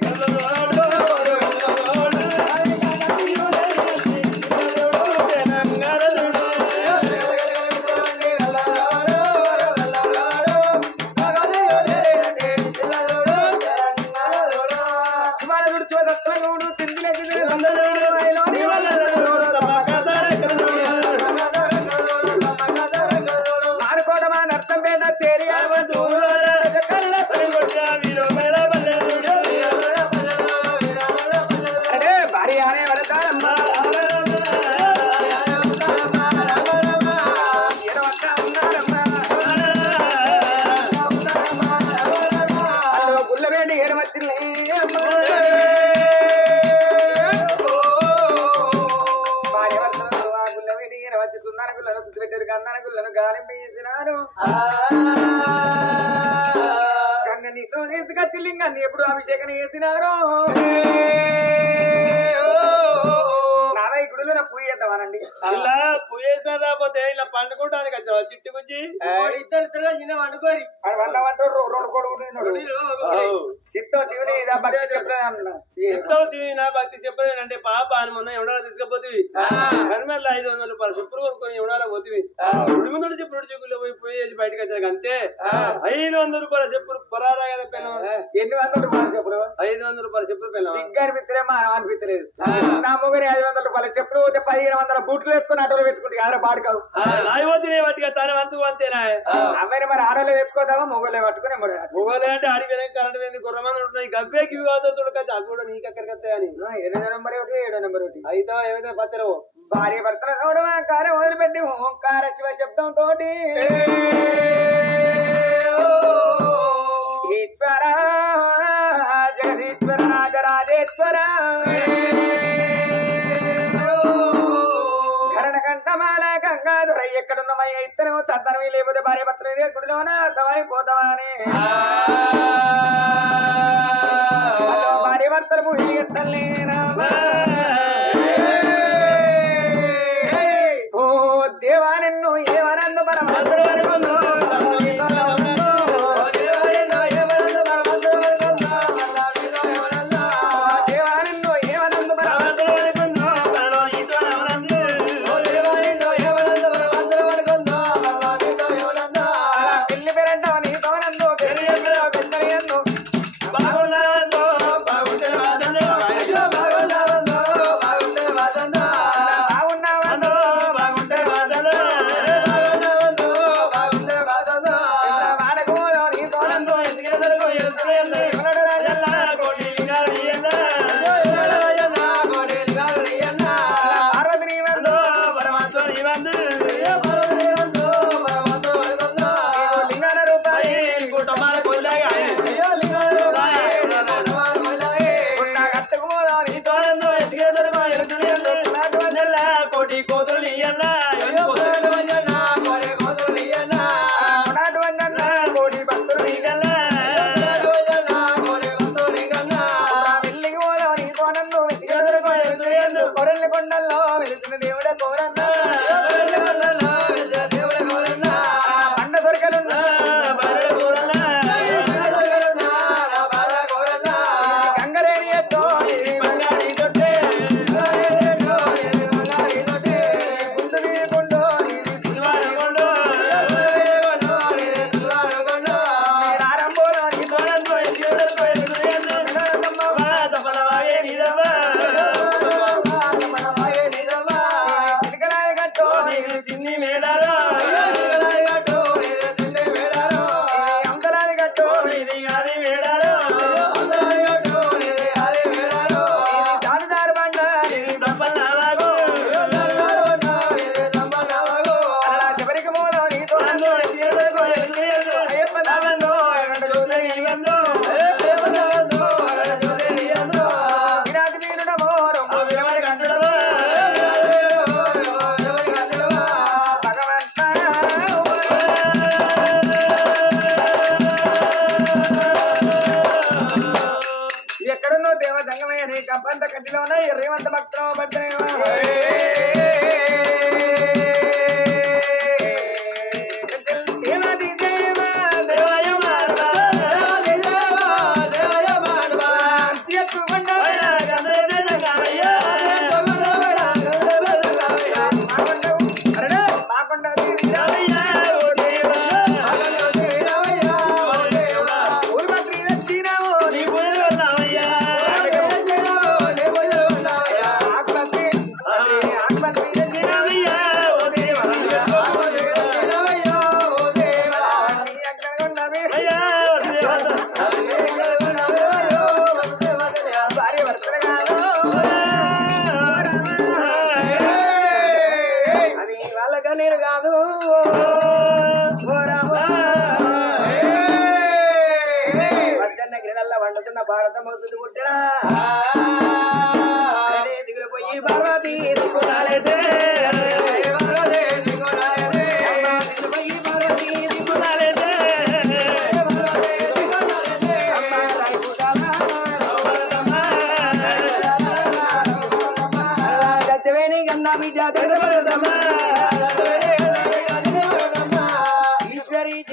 లింగాన్ని ఎప్పుడు అభిషేకం చేసినారు నాన్న గుడిలో నా పూజ చేద్దామనండి ఇలా పూజ చేసినా రాకపోతే ఇలా పండుకోవడానికి వచ్చావా చిట్టు గుజ్జి ఇద్దరు చిన్న వండుకోరి వండమంటారు రెండు కొడుకు చిత్తం శివుని భక్తి చెప్తాను నా భక్తి చెప్పలేనంటే పాప అని మొన్న ఎవడాలో తీసుకపోతుంది కనిమెల్ల 500 రూపాయలు చెప్పులు కొనుక్కొని ఎవడాలో పోతుంది ఉడిముందు చెప్పుడు చెప్పులు పోయి బయటకు వచ్చాక అంతే 500 రూపాయల చెప్పులు పొరారా కదా పిల్లలు ఎన్ని 100 రూపాయల చెప్పులు 500 రూపాయల చెప్పులు పిల్లలు సిగ్గు అనిపిస్తేమా అనిపించలేదు నా మొగని 500 రూపాయల చెప్పులు 1500 బూట్లు వేసుకుని ఆటోలో పెట్టుకుంటే ఆడ పాడుకావు లాయవతినే పట్టుగా తన వంతు అంతేనా అమ్మాయిని మరి ఆడోలో తెచ్చుకోదామా మొగలే పట్టుకుని మరి మొగలే అంటే ఆడి వెనక కరెంట్ వేంది గుర్రమంది ఉంటున్నాయి గబ్బేకి వివాదాలు కదా అవి కూడా నీకు ఎక్కడికి వస్తాయని 8వ నెంబర్ ఒకటి 7వ నెంబర్ ఒకటి అయితే ఏమైతే పచ్చరవు భార్య భర్తల చూడవా కారం వదిలిపెట్టి ఓంకార శివ శబ్దం తోటి ఈశ్వర జగదీశ్వర రాజరాజేశ్వర కరణ కంఠమాల గంగాధర ఎక్కడున్నమయ్య ఇద్దరు చద్దనవి లేకపోతే భార్య భర్తలు గుడిలోన అర్థమైపోతావా అని భార్య భర్తలు పూజ చేస్తలేనా ఓ దేవా నిన్ను ఏమనందు పరమాత్మ అనుకుందో కొండల్లో వెలిసిన దేవుడ కోరన్నా పండ దొరకలున్నా గంగరేని ఎత్తో బంగారీ తొట్టే గుండు మీద కొండో ఆరంభంలో చిన్ని మేడారో అంతరాది గట్టు అది మేడారో దారుదారు బండ తప్పలాగో చివరికి మూలం నీతో అయ్యప్ప దాబందో విరాటి మీరుడమో విరమడి గంటడమో ఎక్కడున్నో దేవ సంగమయ్య నీ కంపంత కంటిలో ఉన్నాయి రేవంత భక్తులు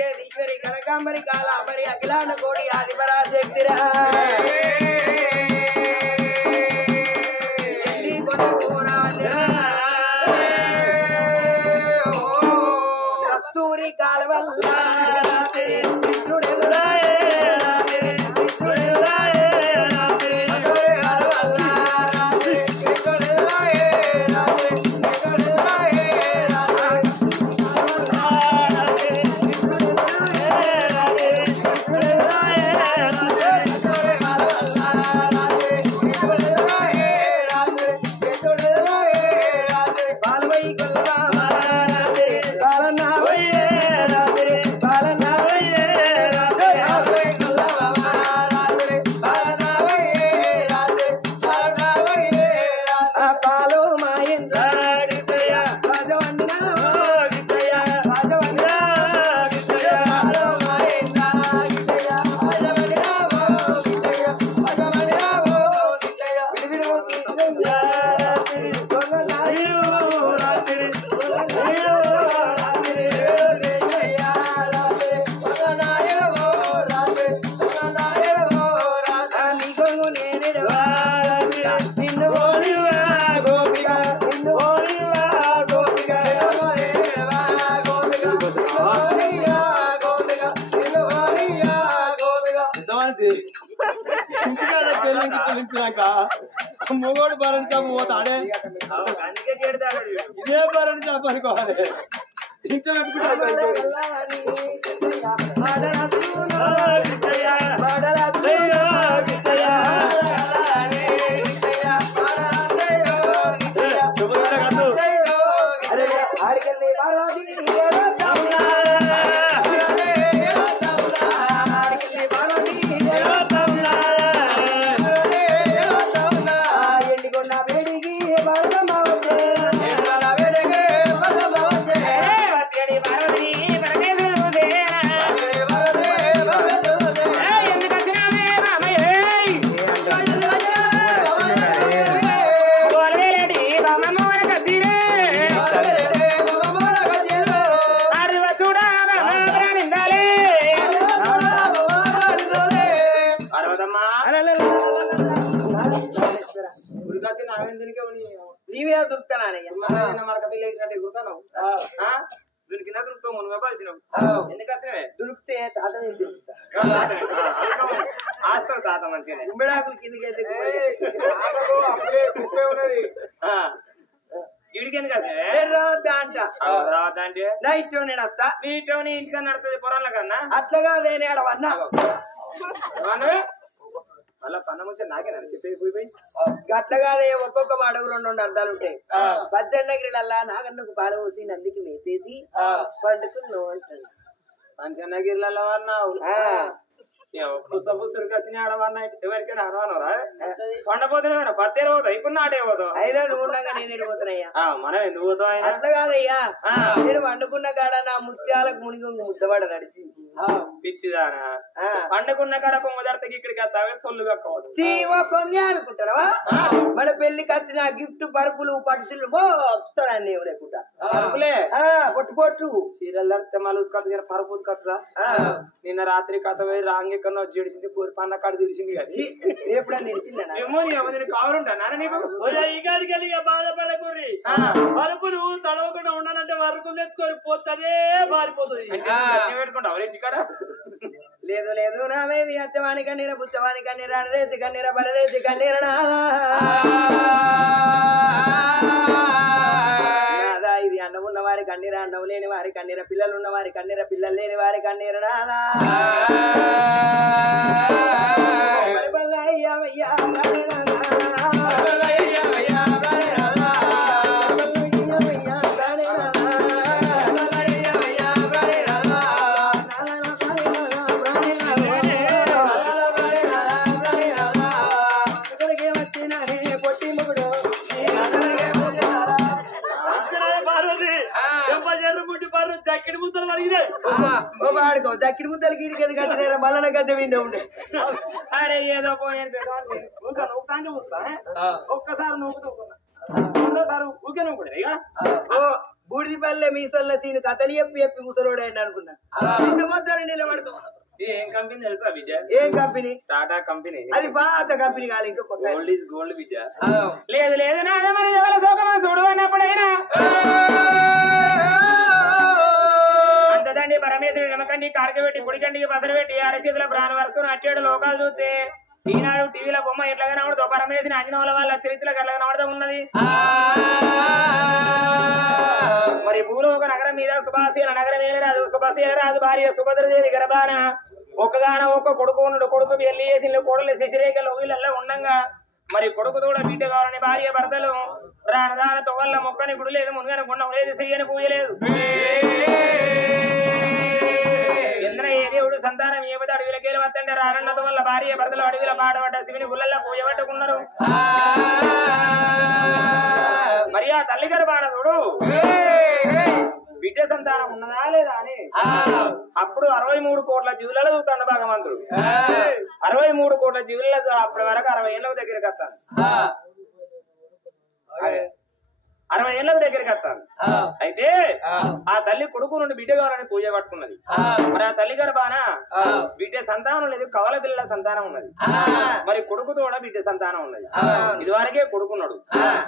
జగదీశ్వరి కనకాంబరి కాలాంబరి అఖిలాండ కోటి ఆదిపరాశక్తిరా కస్తూరి కాలవల్ల మొగోడు బరణి చాప పోతాడే ఇదే బరణి చాప అనుకోవాలి ఇంట్లో నీవే దొరుకుతానయ్యా మనకు పిల్లకి గుర్తాను దొరికినా దొరుకుతావు మునుగా పలిచినావు ఎందుకంటే దొరికితే తాత ఆస్తావు తాత మంచిగా గుమ్మిడాకులు కిందికి ఇడికెందుకు రాదంటే నైట్ నేను వస్తా నీటో నీ ఇంటికన్నా నడుతుంది పొరాల కన్నా అట్లాగా నేనే అడవన్నా మళ్ళా పన్న ముచ్చ నాకే నన్ను చెప్పేది పోయిపోయి గట్లగానే ఒక్కొక్క అడుగు 2 అర్థాలు ఉంటాయి పద్దెన్నగిరిలల్లా నాగన్నకు పాలు పోసి నందికి మేపేసి పండుకున్నావు అంటాడు పంచన్నగిరిలలో అన్నావు పుస్తపుస్తుడికి వచ్చిన ఆడవన్నా ఎవరికైనా అరవనరా పండపోతున్నా పత్తేరు పోతావు ఇప్పుడు నాటే పోతావు అయినా నువ్వు ఉండగా నేను వెళ్ళిపోతున్నాయ్యా మనం ఎందుకు పోతావు ఆయన అట్లా కాదయ్యా నేను వండుకున్న కాడ నా ముత్యాలకు మునిగి ముద్దవాడ నడిచింది పిచ్చిదానా పండుకున్న కాడ కొంగదర్తకి ఇక్కడికి వస్తావే సొల్లు కక్కవచ్చు కొంగి అనుకుంటారా మన పెళ్లికి వచ్చిన గిఫ్ట్ పరుపులు పట్టులు వస్తాడని లేకుండా పొట్టు పొట్టు చీరలు తడితే మళ్ళీ ఉత్కట్టు పరుపు ఉత్కట్టురా నిన్న రాత్రి కథ పోయి రాంగి కన్నా జడిసింది పూరి పన్న కాడ తెలిసింది కదా ఎప్పుడన్నా ఏమో నేను కావాలంటా నీకు ఇక బాధపడకూరి పరుపులు తడవకుండా ఉండాలంటే వరకు తెచ్చుకొని పోతే మారిపోతుంది పెట్టుకుంటావు ఇంటికాడ లేదు లేదు నాదేది అచ్చవాని కన్నీర పుచ్చవాని కన్నీర అడదేసి కన్నీర బలదేసి కన్నీర నాదా ఇది అన్నం ఉన్న వారి కన్నీర అన్నం లేని వారి కన్నీర పిల్లలు ఉన్న వారి కన్నీర పిల్లలు లేని వారి కన్నీర నాదా వాడుకో దక్కిడి ముద్దలు గీడికి కట్టిన మళ్ళీ గద్దె విండే ఉండే అరే ఏదో ఒక్కసారి నూకుతా రెండోసారి ఊకే నూకుడు ఇక బూడిది పల్లె మీసొల్ల సీను కథలు చెప్పి చెప్పి ముసలోడైంది అనుకున్నా ఇంత మొత్తం నిలబడతాం. ఏం కంపెనీ తెలుసా విద్య? ఏం కంపెనీ? టాటా కంపెనీ. అది పాత కంపెనీ కాదు, ఇంకా కొత్త. గోల్డ్ ఈజ్ గోల్డ్ విద్య. లేదు లేదు నాన్న మరి ఎవరి సోకమా చూడు అన్నప్పుడైనా అంతదండి పరమేశ్వరుడు నమ్మకండి కాడక పెట్టి పొడికండి పసరు పెట్టి అరచేతుల ప్రాణం వరకు అట్టేడు లోకాలు చూస్తే ఈనాడు టీవీలో బొమ్మ ఎట్లా కనబడుతో పరమేశ్వరి అంజనవుల వాళ్ళ చరిత్రకు ఎట్లా కనబడతా ఉన్నది. మరి భూలోక నగరం మీద సుభాశీల నగరం రాదు సుభాశీల రాజు భార్య సుభద్రదేవి గర్భాన ఒక్కగాన ఒక్క కొడుకు ఉన్నాడు. కొడుకు పెళ్లి చేసి కోడలు శశిరేఖలు వీళ్ళల్లో ఉండంగా మరి కొడుకు తోడ బిడ్డ కావాలని భార్య భర్తలు రానదాన తొవ్వల్ల మొక్కని గుడి లేదు మునుగని గుండం లేదు చెయ్యని పూజ లేదు. ఇంద్ర ఏ దేవుడు సంతానం ఏమిటి అడవిలకేలు వత్తండి రానన్నతో వల్ల భార్య భర్తలు అడవిలో పాడబడ్డ శివుని గుళ్ళల్లో పూజ పట్టుకున్నారు. మరి ఆ తల్లి గర్భాన చూడు బిడ్డ సంతానం ఉన్నదా లేదా అని అప్పుడు 63 కోట్ల జీవులలో చూస్తాడు భగవంతుడు. 63 కోట్ల జీవులలో అప్పటి వరకు 60 ఏళ్ళ దగ్గరికి వస్తాను. 60 ఏళ్ళ దగ్గరికి వస్తాను. అయితే ఆ తల్లి కొడుకు నుండి బిడ్డ కావాలని పూజ పట్టుకున్నది. మరి ఆ తల్లి గర్భాన బిడ్డ సంతానం లేదు, కవల పిల్లల సంతానం ఉన్నది. మరి కొడుకుతో కూడా బిడ్డ సంతానం ఉన్నది. ఇదివరకే కొడుకున్నాడు.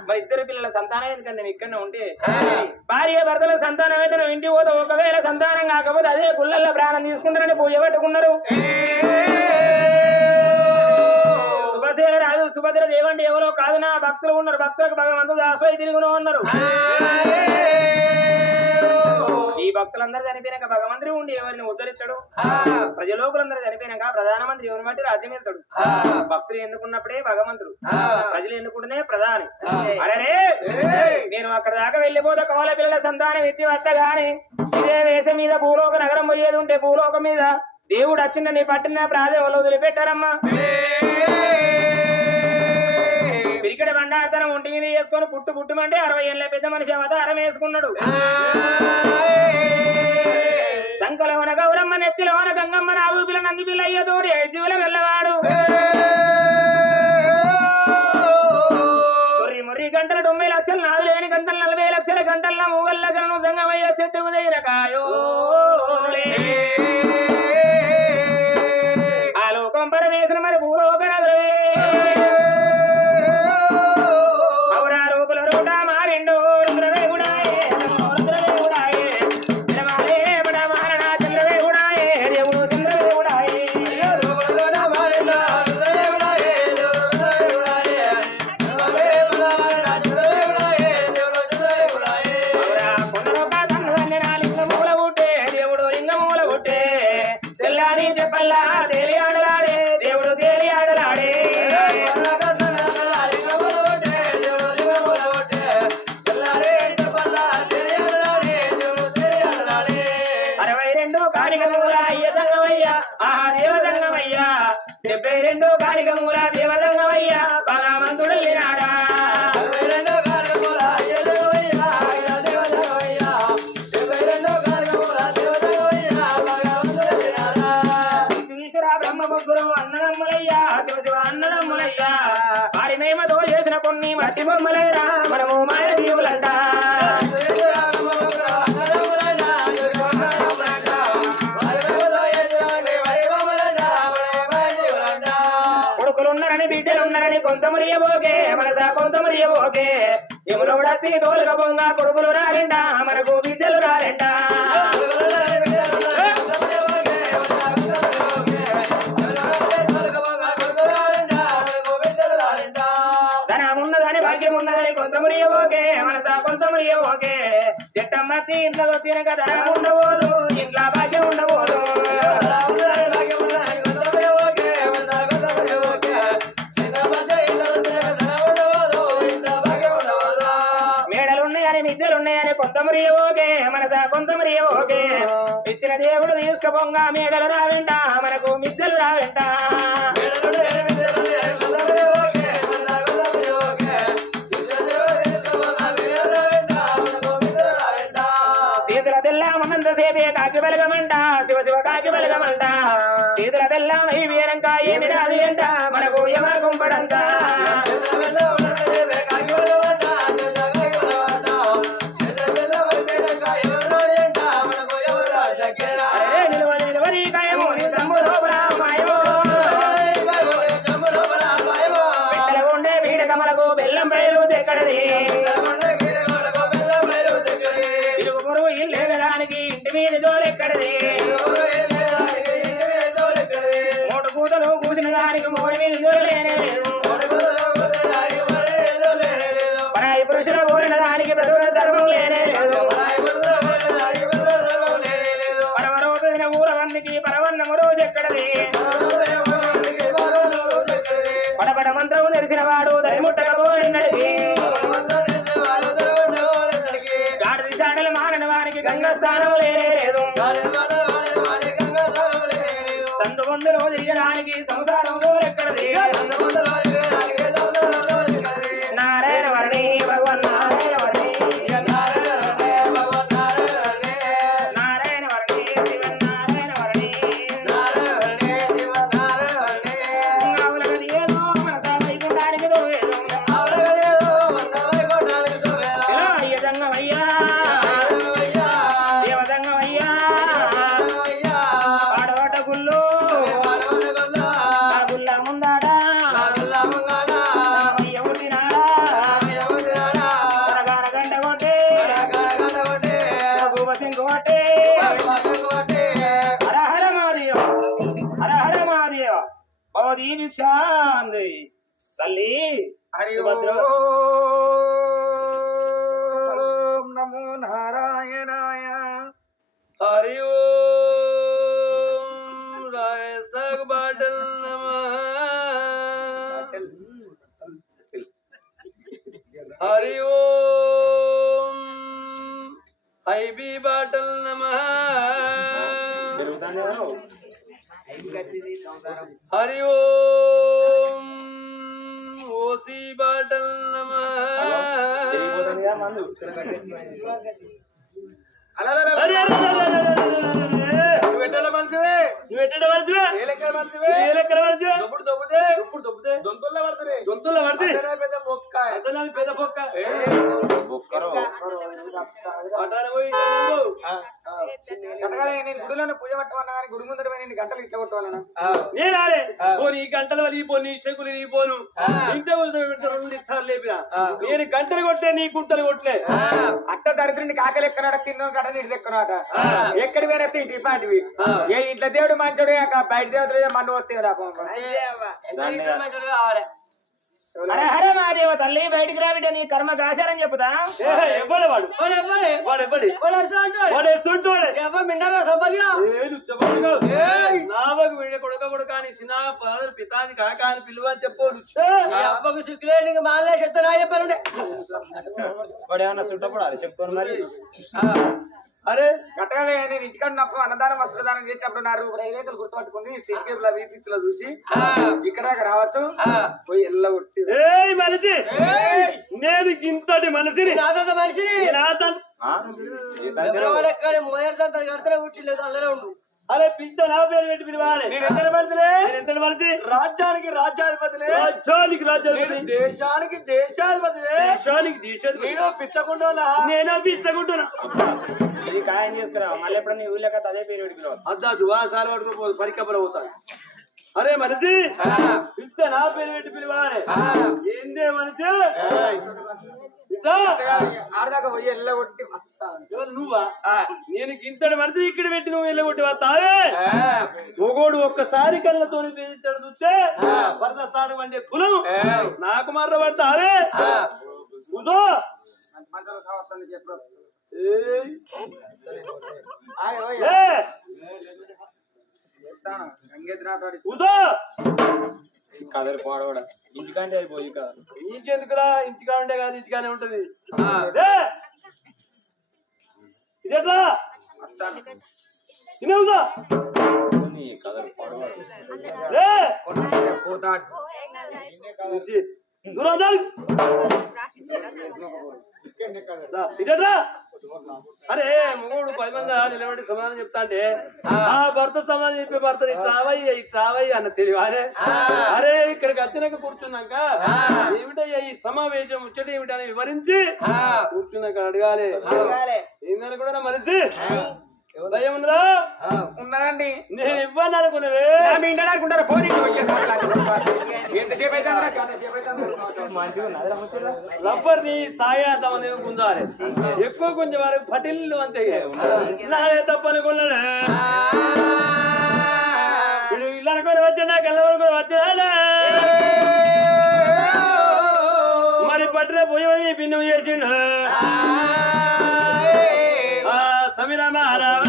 మరి ఇద్దరు పిల్లల సంతానం ఎందుకంటే నేను ఇక్కడనే ఉంటే భార్య భర్తల సంతానం అయితే నువ్వు ఇంటికి పోతే ఒకవేళ సంతానం కాకపోతే అదే గుళ్ళల్లో ప్రాణం తీసుకుంటారని పూజ పట్టుకున్నారు. సుభద్ర రాజు సుభద్ర దేవండి ఎవరో కాదు నా భక్తులు ఉన్నారు. భక్తులకు భగవంతుడు ఆశ్రయ తిరుగును అన్నారు. ఈ భక్తులందరూ చనిపోయినాక భగవంతుడు ఉండి ఎవరిని ఉద్ధరిస్తాడు? ప్రజలోకులందరూ చనిపోయినాక ప్రధానమంత్రి ఎవరిని బట్టి రాజ్యం వెళ్తాడు. భక్తులు ఎన్నుకున్నప్పుడే భగవంతుడు, ప్రజలు ఎన్నుకుంటేనే ప్రధాని. అరే నేను అక్కడ దాకా వెళ్లిపోతే కవల పిల్లల సంతానం ఇచ్చి వస్తగాని ఇదే వేషం మీద భూలోక నగరం పోయేది ఉంటే భూలోకం మీద దేవుడు వచ్చిండ నీ పట్టిన ప్రాధేవులు వదిలిపెట్టారమ్మా. పిరికడ బండాతనం ఒంటి మీద వేసుకొని పుట్టుమంటే 60 ఏళ్ళ పెద్ద మనిషి అవతారం వేసుకున్నాడు. సంకలవన గౌరమ్మ నెత్తిలోన గంగమ్మ నాగు పిల్ల నంది పిల్ల అయ్యతోడి జీవుల వెళ్ళవాడు. ముర్రి గంటల 90 లక్షలు నాదు లేని గంటలు 40 లక్షల గంటల మూగల్ల గను సంగమయ్య చెట్టు ఉదయన కాయో ఆ లోకం పరమేశ్వర మరి భూలోక నగరమే అవురా రూపుల రూట మారిండు రుద్రవే గుడాయే రుద్రవే గుడాయే జనమాలే బడ మారణ చంద్రవే గుడాయే దేవుడు చంద్రవే గుడాయే రూపుల రూట మారిండు రుద్రవే గుడాయే రుద్రవే గుడాయే జనమాలే బడ మారణ చంద్రవే గుడాయే దేవుడు చంద్రవే గుడాయే అవురా కొండలోక తన్నదన్ని నా లింగమూల గుట్టే దేవుడు లింగమూల గుట్టే తెల్లాని చెప్పల్లా తేలియాడలాడే దేవుడు తేలియాడలాడే 62 కాళికమూల అయ్యదంగమయ్యా ఆహా దేవదంగమయ్యా 72 కాళికమూల దేవదంగమయ్యా భగవంతుడు లేనాడా 62 కాళికమూల అయ్యదంగమయ్యా దేవదంగమయ్యా 72 కాళికమూల దేవదంగమయ్యా భగవంతుడు లేనాడా ఈశ్వర బ్రహ్మ ముగ్గురు అన్నదమ్ములయ్యా శివ అన్నదమ్ములయ్యా వారి మేమతో చేసిన కొన్ని మట్టి బొమ్మలైనా మనము మాయ జీవులంట కొడుకులున్నారని బిడ్డలున్నారని కొంత మురియబోకే మనసా కొంత మురియబోకే ఎములోడ తోలుగా పొంగ కొడుకులు రాలింట మనకు బిడ్డలు రాలింట ధనమున్నదని భాగ్యమున్నదని కొంత మురియబోకే మనసా కొంత మురియబోకే చెట్టమ్మతి ఇంట్లో తినక ధనం ఉండబోదు ఇంట్లో భాగ్యం ఉండబోదు మేడలున్నాయని మిద్దెలున్నాయని కొంత మురియబోకే మనసా కొంత మురియబోకే ఇచ్చిన దేవుడు తీసుకుపోంగా మేడలు రావింట మనకు మిద్దెలు రావింట చేతుల బెల్లామన్నంత సేపే కాకి బలగమంట శివ శివ కాకి బలగమంట చేతుల బెల్లం అయి వేరంక ఏమి రాదు అంట మనకు యమ గుంపడంత పూలవన్నికి పరవన్నము రోజు ఎక్కడది పడబడ మంత్రము తెలిసిన వాడు దరి ముట్టకపోయినడికి గాడిది చాడలు మానని వారికి గంగా స్థానం లేదు సందు ముందులో దిగడానికి సంసారం ఎక్కడది నారాయణ వర్ణి భగవన్ నారాయణ వర్ణి తల్లి హరిభద్ర నమో నారాయణాయ హరి ఓం రాయ సగ్ బాటల్ హరి ఓం హైబీ బాటల్ హరి ఓం ఓసి బాటల్ పెద్ద బొక్క నేను గుడిలోనే పూజ పట్టమన్నా కానీ గుడి ముందర గంటలు ఇట్లా కొట్టవాలన్నా నేనాలే పోనీ గంటలు వలిగిపోని చెక్కులు ఇరిగిపోను ఇంట్లో రెండు ఇస్తారు లేపినా నేను గంటలు కొట్టే నీ గుంటలు కొట్టలే అట్ట దరిద్రుని కాకలు ఎక్కనాడ తిన్న కట్ట నీటి ఎక్కనాట ఎక్కడి వేరే తింటి పాటివి ఏ ఇట్లా దేవుడు మంచోడు బయట దేవతలు మన్ను వస్తే కావాలి హరే మహాదేవ తల్లి బయటికి రావిట నీ కర్మకు ఆచారం చెప్పుతా పితాది కాక అని పిలువ చెప్పు శుక్రేణికి మాలే చెప్తా చెప్పారు వాడు ఏమన్నా చుట్టపడాలి చెప్తాను మరి అరే గట్టగా నేను ఇంటికాడ నాకు అన్నదానం వస్త్రదానం చేసినప్పుడు నా రైతులు గుర్తుపట్టుకుని సిక్కేపుల వీసీలో చూసి ఇక్కడ రావచ్చు పోయి ఎల్ల కొట్టి మనిషి నేను ఇంతటి మనిషిని ఉండు అరే పిచ్చ నా పేరు పెట్టి పిలవాలి ఎంత మనిషి రాజ్యానికి రాజ్యాధిపతిలే రాజ్యానికి రాజ్యాధిపతి దేశానికి దేశాధిపతిలే దేశానికి దేశాధిపతి నేను పిచ్చకుండా నేను పిచ్చకుంటున్నా ఇది ఖాయం చేసుకురా మళ్ళీ ఎప్పుడు నీ ఊళ్ళో అదే పేరు పెట్టి అద్దా దువాసాలు పడుకో పరికపలు అవుతాయి అరే మనిషి పిచ్చ నా పేరు పెట్టి పిలవాలి ఏందే మనిషి ఆడదాకా పోయి ఎల్లగొట్టి నువ్వా నేను ఇంతటి మనిషి ఇక్కడ పెట్టి నువ్వు ఎల్లగొట్టి వస్తావే మొగోడు ఒక్కసారి కళ్ళతో పేరు చూస్తే వరద స్థానం అంటే కులం నాకు మర్ర పడతావే కూదో కదరు పోవడం ఇంటికంటే అయిపోయి ఇంకెందుకురా ఇంటికా ఉంటే కాదు ఇంటికానే ఉంటది ఇదెట్లా తినవుదా కదరు పోవడం ఇదెట్లా అరే మూడు 10 మంది నిలబడి సమాధానం చెప్తా అంటే ఆ భర్త సమాధానం చెప్పే భర్త ఇట్రావయ్యి అన్న తెలియవారే అరే ఇక్కడికి వచ్చినాక కూర్చున్నాక ఏమిటయ్యా ఈ సమావేశం ముచ్చట ఏమిటని వివరించి కూర్చున్నాక అడగాలి ఏందని కూడా మనిషి భయం ఉన్నదా ఉన్నానండి నేను ఇవ్వను అనుకున్నవే అనుకుంటారా ఫోన్ రబ్బర్ ని సాయంతమని గుంజాలి ఎక్కువ కొంచెం వరకు పటిల్లు అంతే నాదే తప్పనుకున్నాడు వీడు ఇల్లు అనుకుని వచ్చినా కళ్ళ వరకు వచ్చా మరి పట్టిన పోయి భిన్నం చేసిండు సమీరామ రామ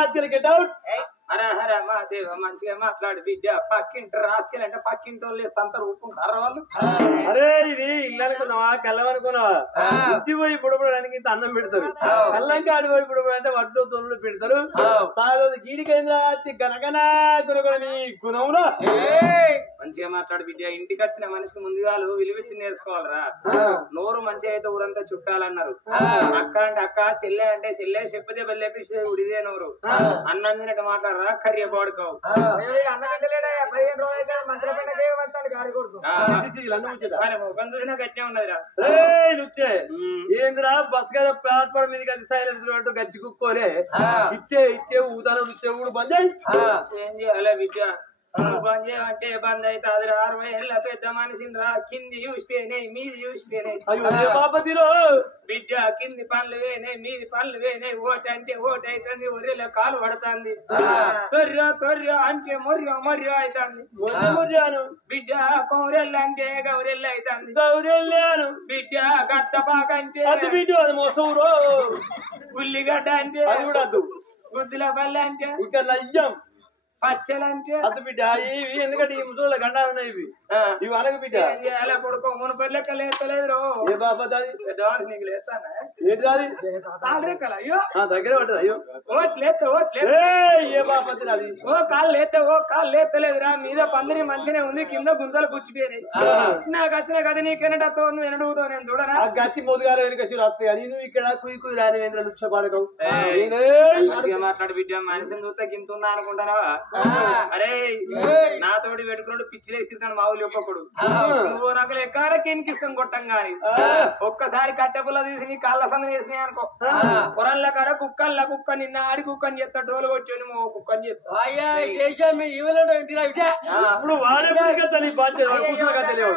రాజకీయాలు గెట్ అవుట్. హర హర మా దేవ మంచిగా మాట్లాడు బిడ్డ. పక్కింటి రాసుకెళ్ళంటే పక్కింటి వాళ్ళు సంత ఊపుకుంటారా వాళ్ళు? అరే ఇది ఇల్లు అనుకున్నావా కళ్ళం అనుకున్నావా? ఇంటి పోయి పుడపడానికి ఇంత అన్నం పెడతారు, కళ్ళం కాడి పోయి పుడపడు అంటే వడ్లు తొనులు పెడతారు. గీడికైందా గనగన గుణగుణని గుణంలో మంచిగా మాట్లాడు బిడ్డ. ఇంటికి వచ్చిన మనిషికి ముందుగా విలువిచ్చి నేర్చుకోవాలరా. నోరు మంచిగా అయితే ఊరంతా చుట్టాలన్నారు. అక్క అంటే అక్క, చెల్లె అంటే చెల్లె, చెప్పదే బెల్లేపిస్తే ఉడిదే నోరు. అన్నం తినట్టు మాట్లాడరా కర్రీ పాడుకోవు. ముఖం చూసినా గట్టిగా ఉన్నదిరా. ఏంద్రా బస్ కదా ప్లాట్ఫామ్ మీద గది సైలెన్స్ గచ్చి కుక్కోలే ఇచ్చే ఊతాను ఇచ్చే ఊడు బంద్ ఏం చేయాలి బిడ్డ? బంద్ చేయమంటే బంద్ అవుతుంది రా. 60 ఏళ్ళ పెద్ద మనిషిని రా. కింది చూసిపోయినాయి, మీది చూసిపోయినాయి బాపతిలో బిడ్డ. కింది పనులు వేనాయి, మీది పనులు వేనాయి. ఓటు అంటే ఓటు అవుతుంది, ఒర్రెల కాలు పడుతుంది. తొర్ర అంటే మొర్ర అవుతుంది బిడ్డ. కౌరెల్లు అంటే గౌరెల్లు అవుతుంది. గౌరెల్లాను బిడ్డ. గద్దపాకంటే బిడ్డ మోసూరు. ఉల్లిగడ్డ అంటే గుద్దుల పల్లె అంటే ఇంకా నయ్యం. పచ్చలంటే అద్దు బిడ్డ. ఇవి ఎందుకంటే ఈ ముసలి గండాలు ఉన్నాయి. ఇవి అనగ బిడ్డ. ఎలా పడుకో మునుపటి లెక్క లేస్తలేదు. ఏ బాబా పెద్దవాడికి నీకు లేస్తానా? ఏంటి అది అయ్యో దగ్గర పట్టదు. అయ్యో ఏ బాపతి అది. ఓ కాళ్ళు లేస్తలేదురా. మీద పందిరి మంచినే ఉంది, కింద గుంతలు పుచ్చిపోయినాయి. నాకు వచ్చిన కదా నీకెనటతో నువ్వు ఎనడుగుతావు నేను చూడరా. ఆ గట్టి మోదుగారు వెనుకలు వస్తాయి అని నువ్వు ఇక్కడ కుయ్యి రానివేంద్ర లుక్ష పాడకవు. మాట్లాడు బిడ్డ. మనిషిని చూస్తే గింతుందా అనుకుంటారా? అరే నాతోటి పెట్టుకున్నాడు పిచ్చిలేస్తాను మా ఊళ్ళు ఒక్కొక్కడు. నువ్వు నాకు ఎక్కడ కినికిస్తాం కొట్టం గాని ఒక్కసారి కట్టెపుల్ల తీసి నీ కాళ్ళ సందన వేసినాయి అనుకో. పొరల్ల కాడ కుక్క నిన్న ఆడి కుక్కని చెప్తా. డోలు కొట్టి నువ్వు కుక్కని చెప్తా. ఇప్పుడు వాడే బాధ్యత తెలియదు.